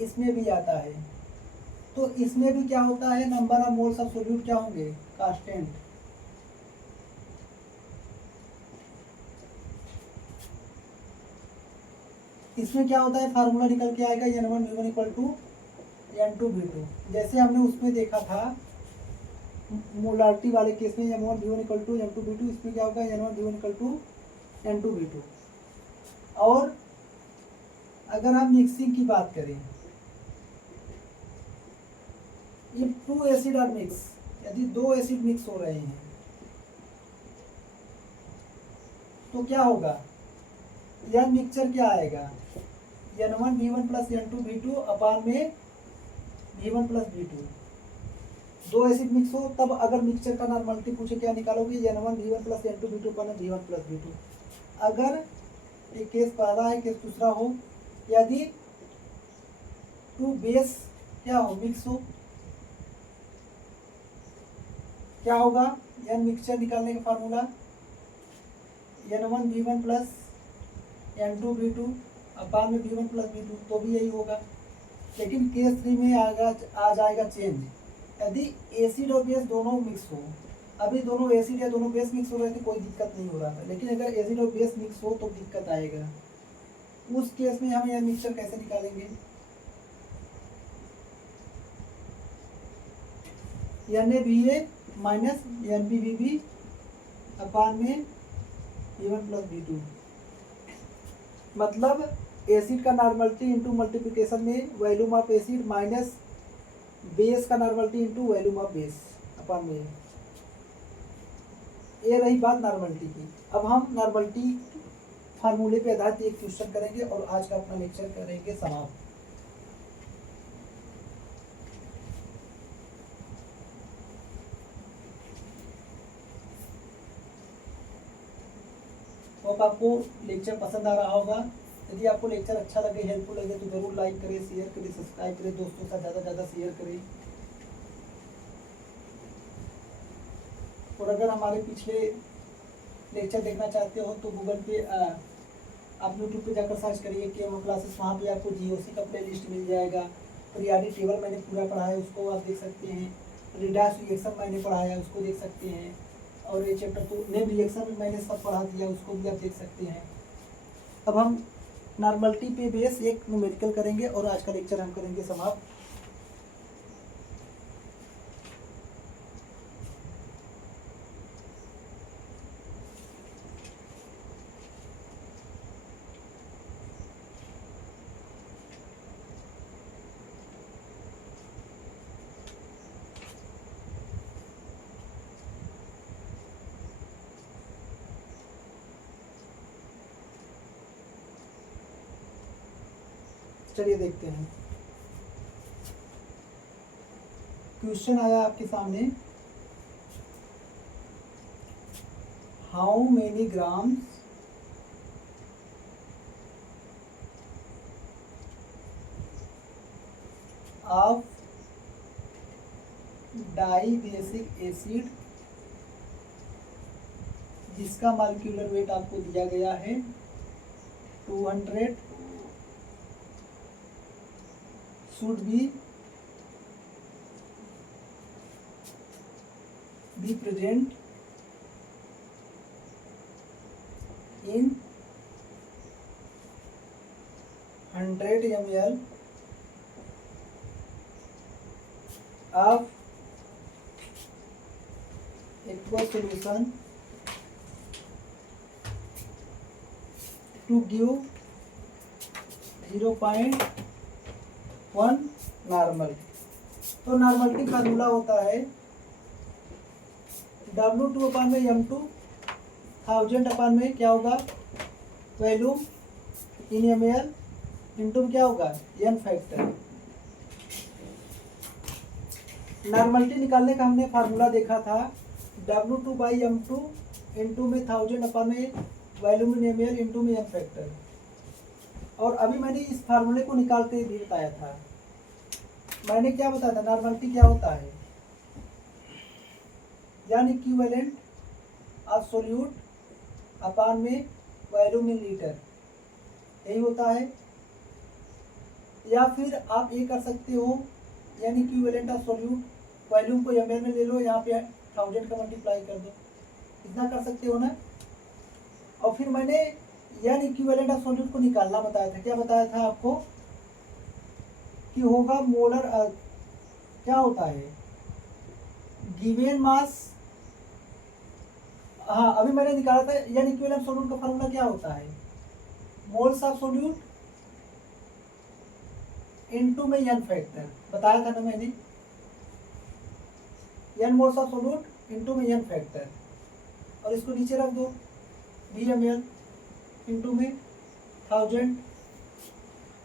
इसमें भी आता है। तो इसमें भी क्या होता है? Number of moles of solute क्या होंगे? कांस्टेंट। इसमें क्या होता है? फार्मूला निकल के आएगा N1V1 = N2V2। जैसे हमने उसमें देखा था मोलारिटी वाले केस में M1V1 = M2V2, इसमें क्या होगा? N1V1 = N2V2। और अगर हम मिक्सिंग की बात करें, इफ 2 एसिड आर मिक्स, यदि 2 एसिड मिक्स हो रहे हैं तो क्या होगा? यह मिक्सचर क्या आएगा? N1V1 + N2V2 अपान में V1 + V2। 2 एसिड मिक्स हो तब अगर मिक्सचर का नॉर्मलिटी पूछे क्या निकालोगे? N1V1 + N2V2 अपान V1 + V2। अगर ये केस पहला है, केस दूसरा हो, यदि 2 बेस क्या हो? मिक्स हो, क्या होगा? एन मिक्सचर निकालने का फार्मूला N1V1 + N2V2 अपान में V1 + V2, तो भी यही होगा। लेकिन केस 3 में आ जाएगा चेंज। यदि एसिड और बेस दोनों मिक्स हो, अभी दोनों एसिड या दोनों बेस मिक्स हो रहे थे, कोई दिक्कत नहीं हो रहा था, लेकिन अगर एसिड और बेस मिक्स हो तो दिक्कत आएगा। उस केस में हम यह मिक्सचर कैसे निकालेंगे? Na माइनस NbVb अपान में V1 + V2। मतलब एसिड का नॉर्मलिटी इंटू मल्टीप्लिकेशन में volume of acid minus base का normality into volume of base upon में। ये रही बात नॉर्मलिटी की। अब हम नॉर्मलिटी फार्मूले पे आधारित एक क्वेश्चन करेंगे और आज का अपना लेक्चर करेंगे समाप्त। होप आपको लेक्चर पसंद आ रहा होगा। यदि आपको लेक्चर अच्छा लगे, हेल्पफुल लगे तो जरूर लाइक करें, शेयर करें, सब्सक्राइब करें, दोस्तों के साथ ज़्यादा से ज़्यादा शेयर करें। और अगर हमारे पिछले लेक्चर देखना चाहते हो तो गूगल पे आप यूट्यूब पे जाकर सर्च करिए KM क्लासेस, वहाँ पे आपको GOC का प्ले लिस्ट मिल जाएगा। पीरियडिक टेबल मैंने पूरा पढ़ा है, उसको आप देख सकते हैं। रिडॉक्स रिएक्शन मैंने पढ़ाया है, उसको देख सकते हैं। और ये चैप्टर तो नेम रिएक्शन में मैंने सब पढ़ा दिया, उसको भी आप देख सकते हैं। अब हम नॉर्मलिटी पे बेस एक न्यूमेरिकल करेंगे और आज का लेक्चर हम करेंगे समाप्त। चलिए देखते हैं। क्वेश्चन आया आपके सामने, how many grams of dibasic acid, जिसका मॉलिक्यूलर वेट आपको दिया गया है 200, should be present in 100 ml of aqueous solution to give 0.1 normal. तो नॉर्मलिटी फार्मूला होता है W2/M2 1000/में क्या होगा, वॉल्यूम इन ml इंटू क्या होगा n फैक्टर। नॉर्मलिटी निकालने का हमने फार्मूला देखा था W2/M2 इंटू में 1000/में वॉल्यूम इन ml इंटू में n फैक्टर। और अभी मैंने इस फार्मूले को निकालते भी बताया था। मैंने क्या बताया था, नॉर्मलिटी क्या होता है, यानी इक्विवेलेंट ऑफ सोल्यूट अपान में वॉल्यूम इन लीटर, यही होता है। या फिर आप ये कर सकते हो, यानी इक्विवेलेंट ऑफ सोल्यूट, वॉल्यूम को ml में ले लो, यहाँ पे 1000 का मल्टीप्लाई कर दो, इतना कर सकते हो ना। और फिर मैंने यानी इक्विवेलेंट ऑफ सोल्यूट को निकालना बताया था। क्या बताया था आपको कि होगा मोलर, क्या होता है, गिवन मास। हाँ, अभी मैंने निकाला था, यानी इक्विवेलेंट सोल्यूट का फार्मूला क्या होता है, मोल्स ऑफ सोल्यूट इनटू में n फैक्टर, बताया था ना मैंने, n moles of solute into में n फैक्टर। और इसको नीचे रख दो, VmL इंटू में 1000।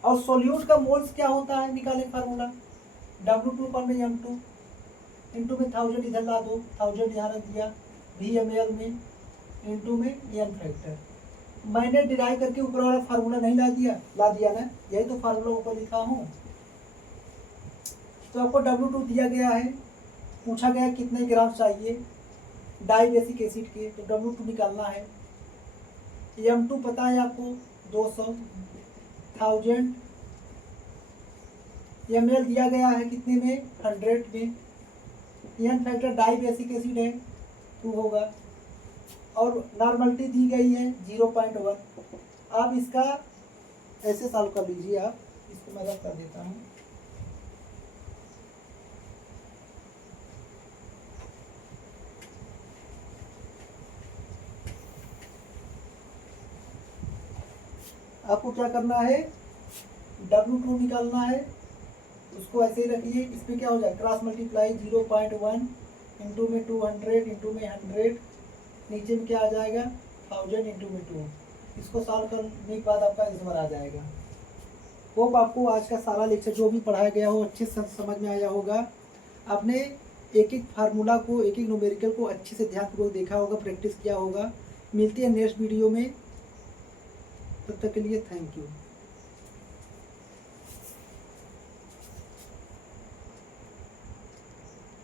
और सोल्यूट का मोल्स क्या होता है, निकाले फार्मूला W2/M2 इंटू में 1000, इधर ला दो, 1000 यहाँ रख दिया, VmL में इंटू में n फैक्टर। मैंने डिराइव करके ऊपर वाला फार्मूला नहीं ला दिया ना, यही तो फार्मूला ऊपर लिखा हूँ। तो आपको W2 दिया गया है, पूछा गया कितने ग्राम चाहिए डाई बेसिक एसिड के, तो W2 निकालना है। M2 पता है आपको 200, 1000 ml दिया गया है कितने में, 100 में। n factor dibasic acid है 2 होगा, और नॉर्मलिटी दी गई है 0.1। आप इसका ऐसे सॉल्व कर लीजिए, आप इसको मैं रख कर देता हूँ। आपको क्या करना है, W2 निकालना है, उसको ऐसे ही रखिए। इस पर क्या हो जाए, क्रॉस मल्टीप्लाई 0.1 इंटू में 200 इंटू में 100, नीचे में क्या आ जाएगा 1000 इंटू में 2। इसको सॉल्व करने के बाद आपका आंसर आ जाएगा। होप आपको आज का सारा लेक्चर जो भी पढ़ाया गया हो अच्छे से समझ में आया होगा। आपने एक एक फार्मूला को, एक एक न्यूमेरिकल को अच्छे से ध्यानपूर्वक देखा होगा, प्रैक्टिस किया होगा। मिलते हैं नेक्स्ट वीडियो में, तब तक के लिए थैंक यू।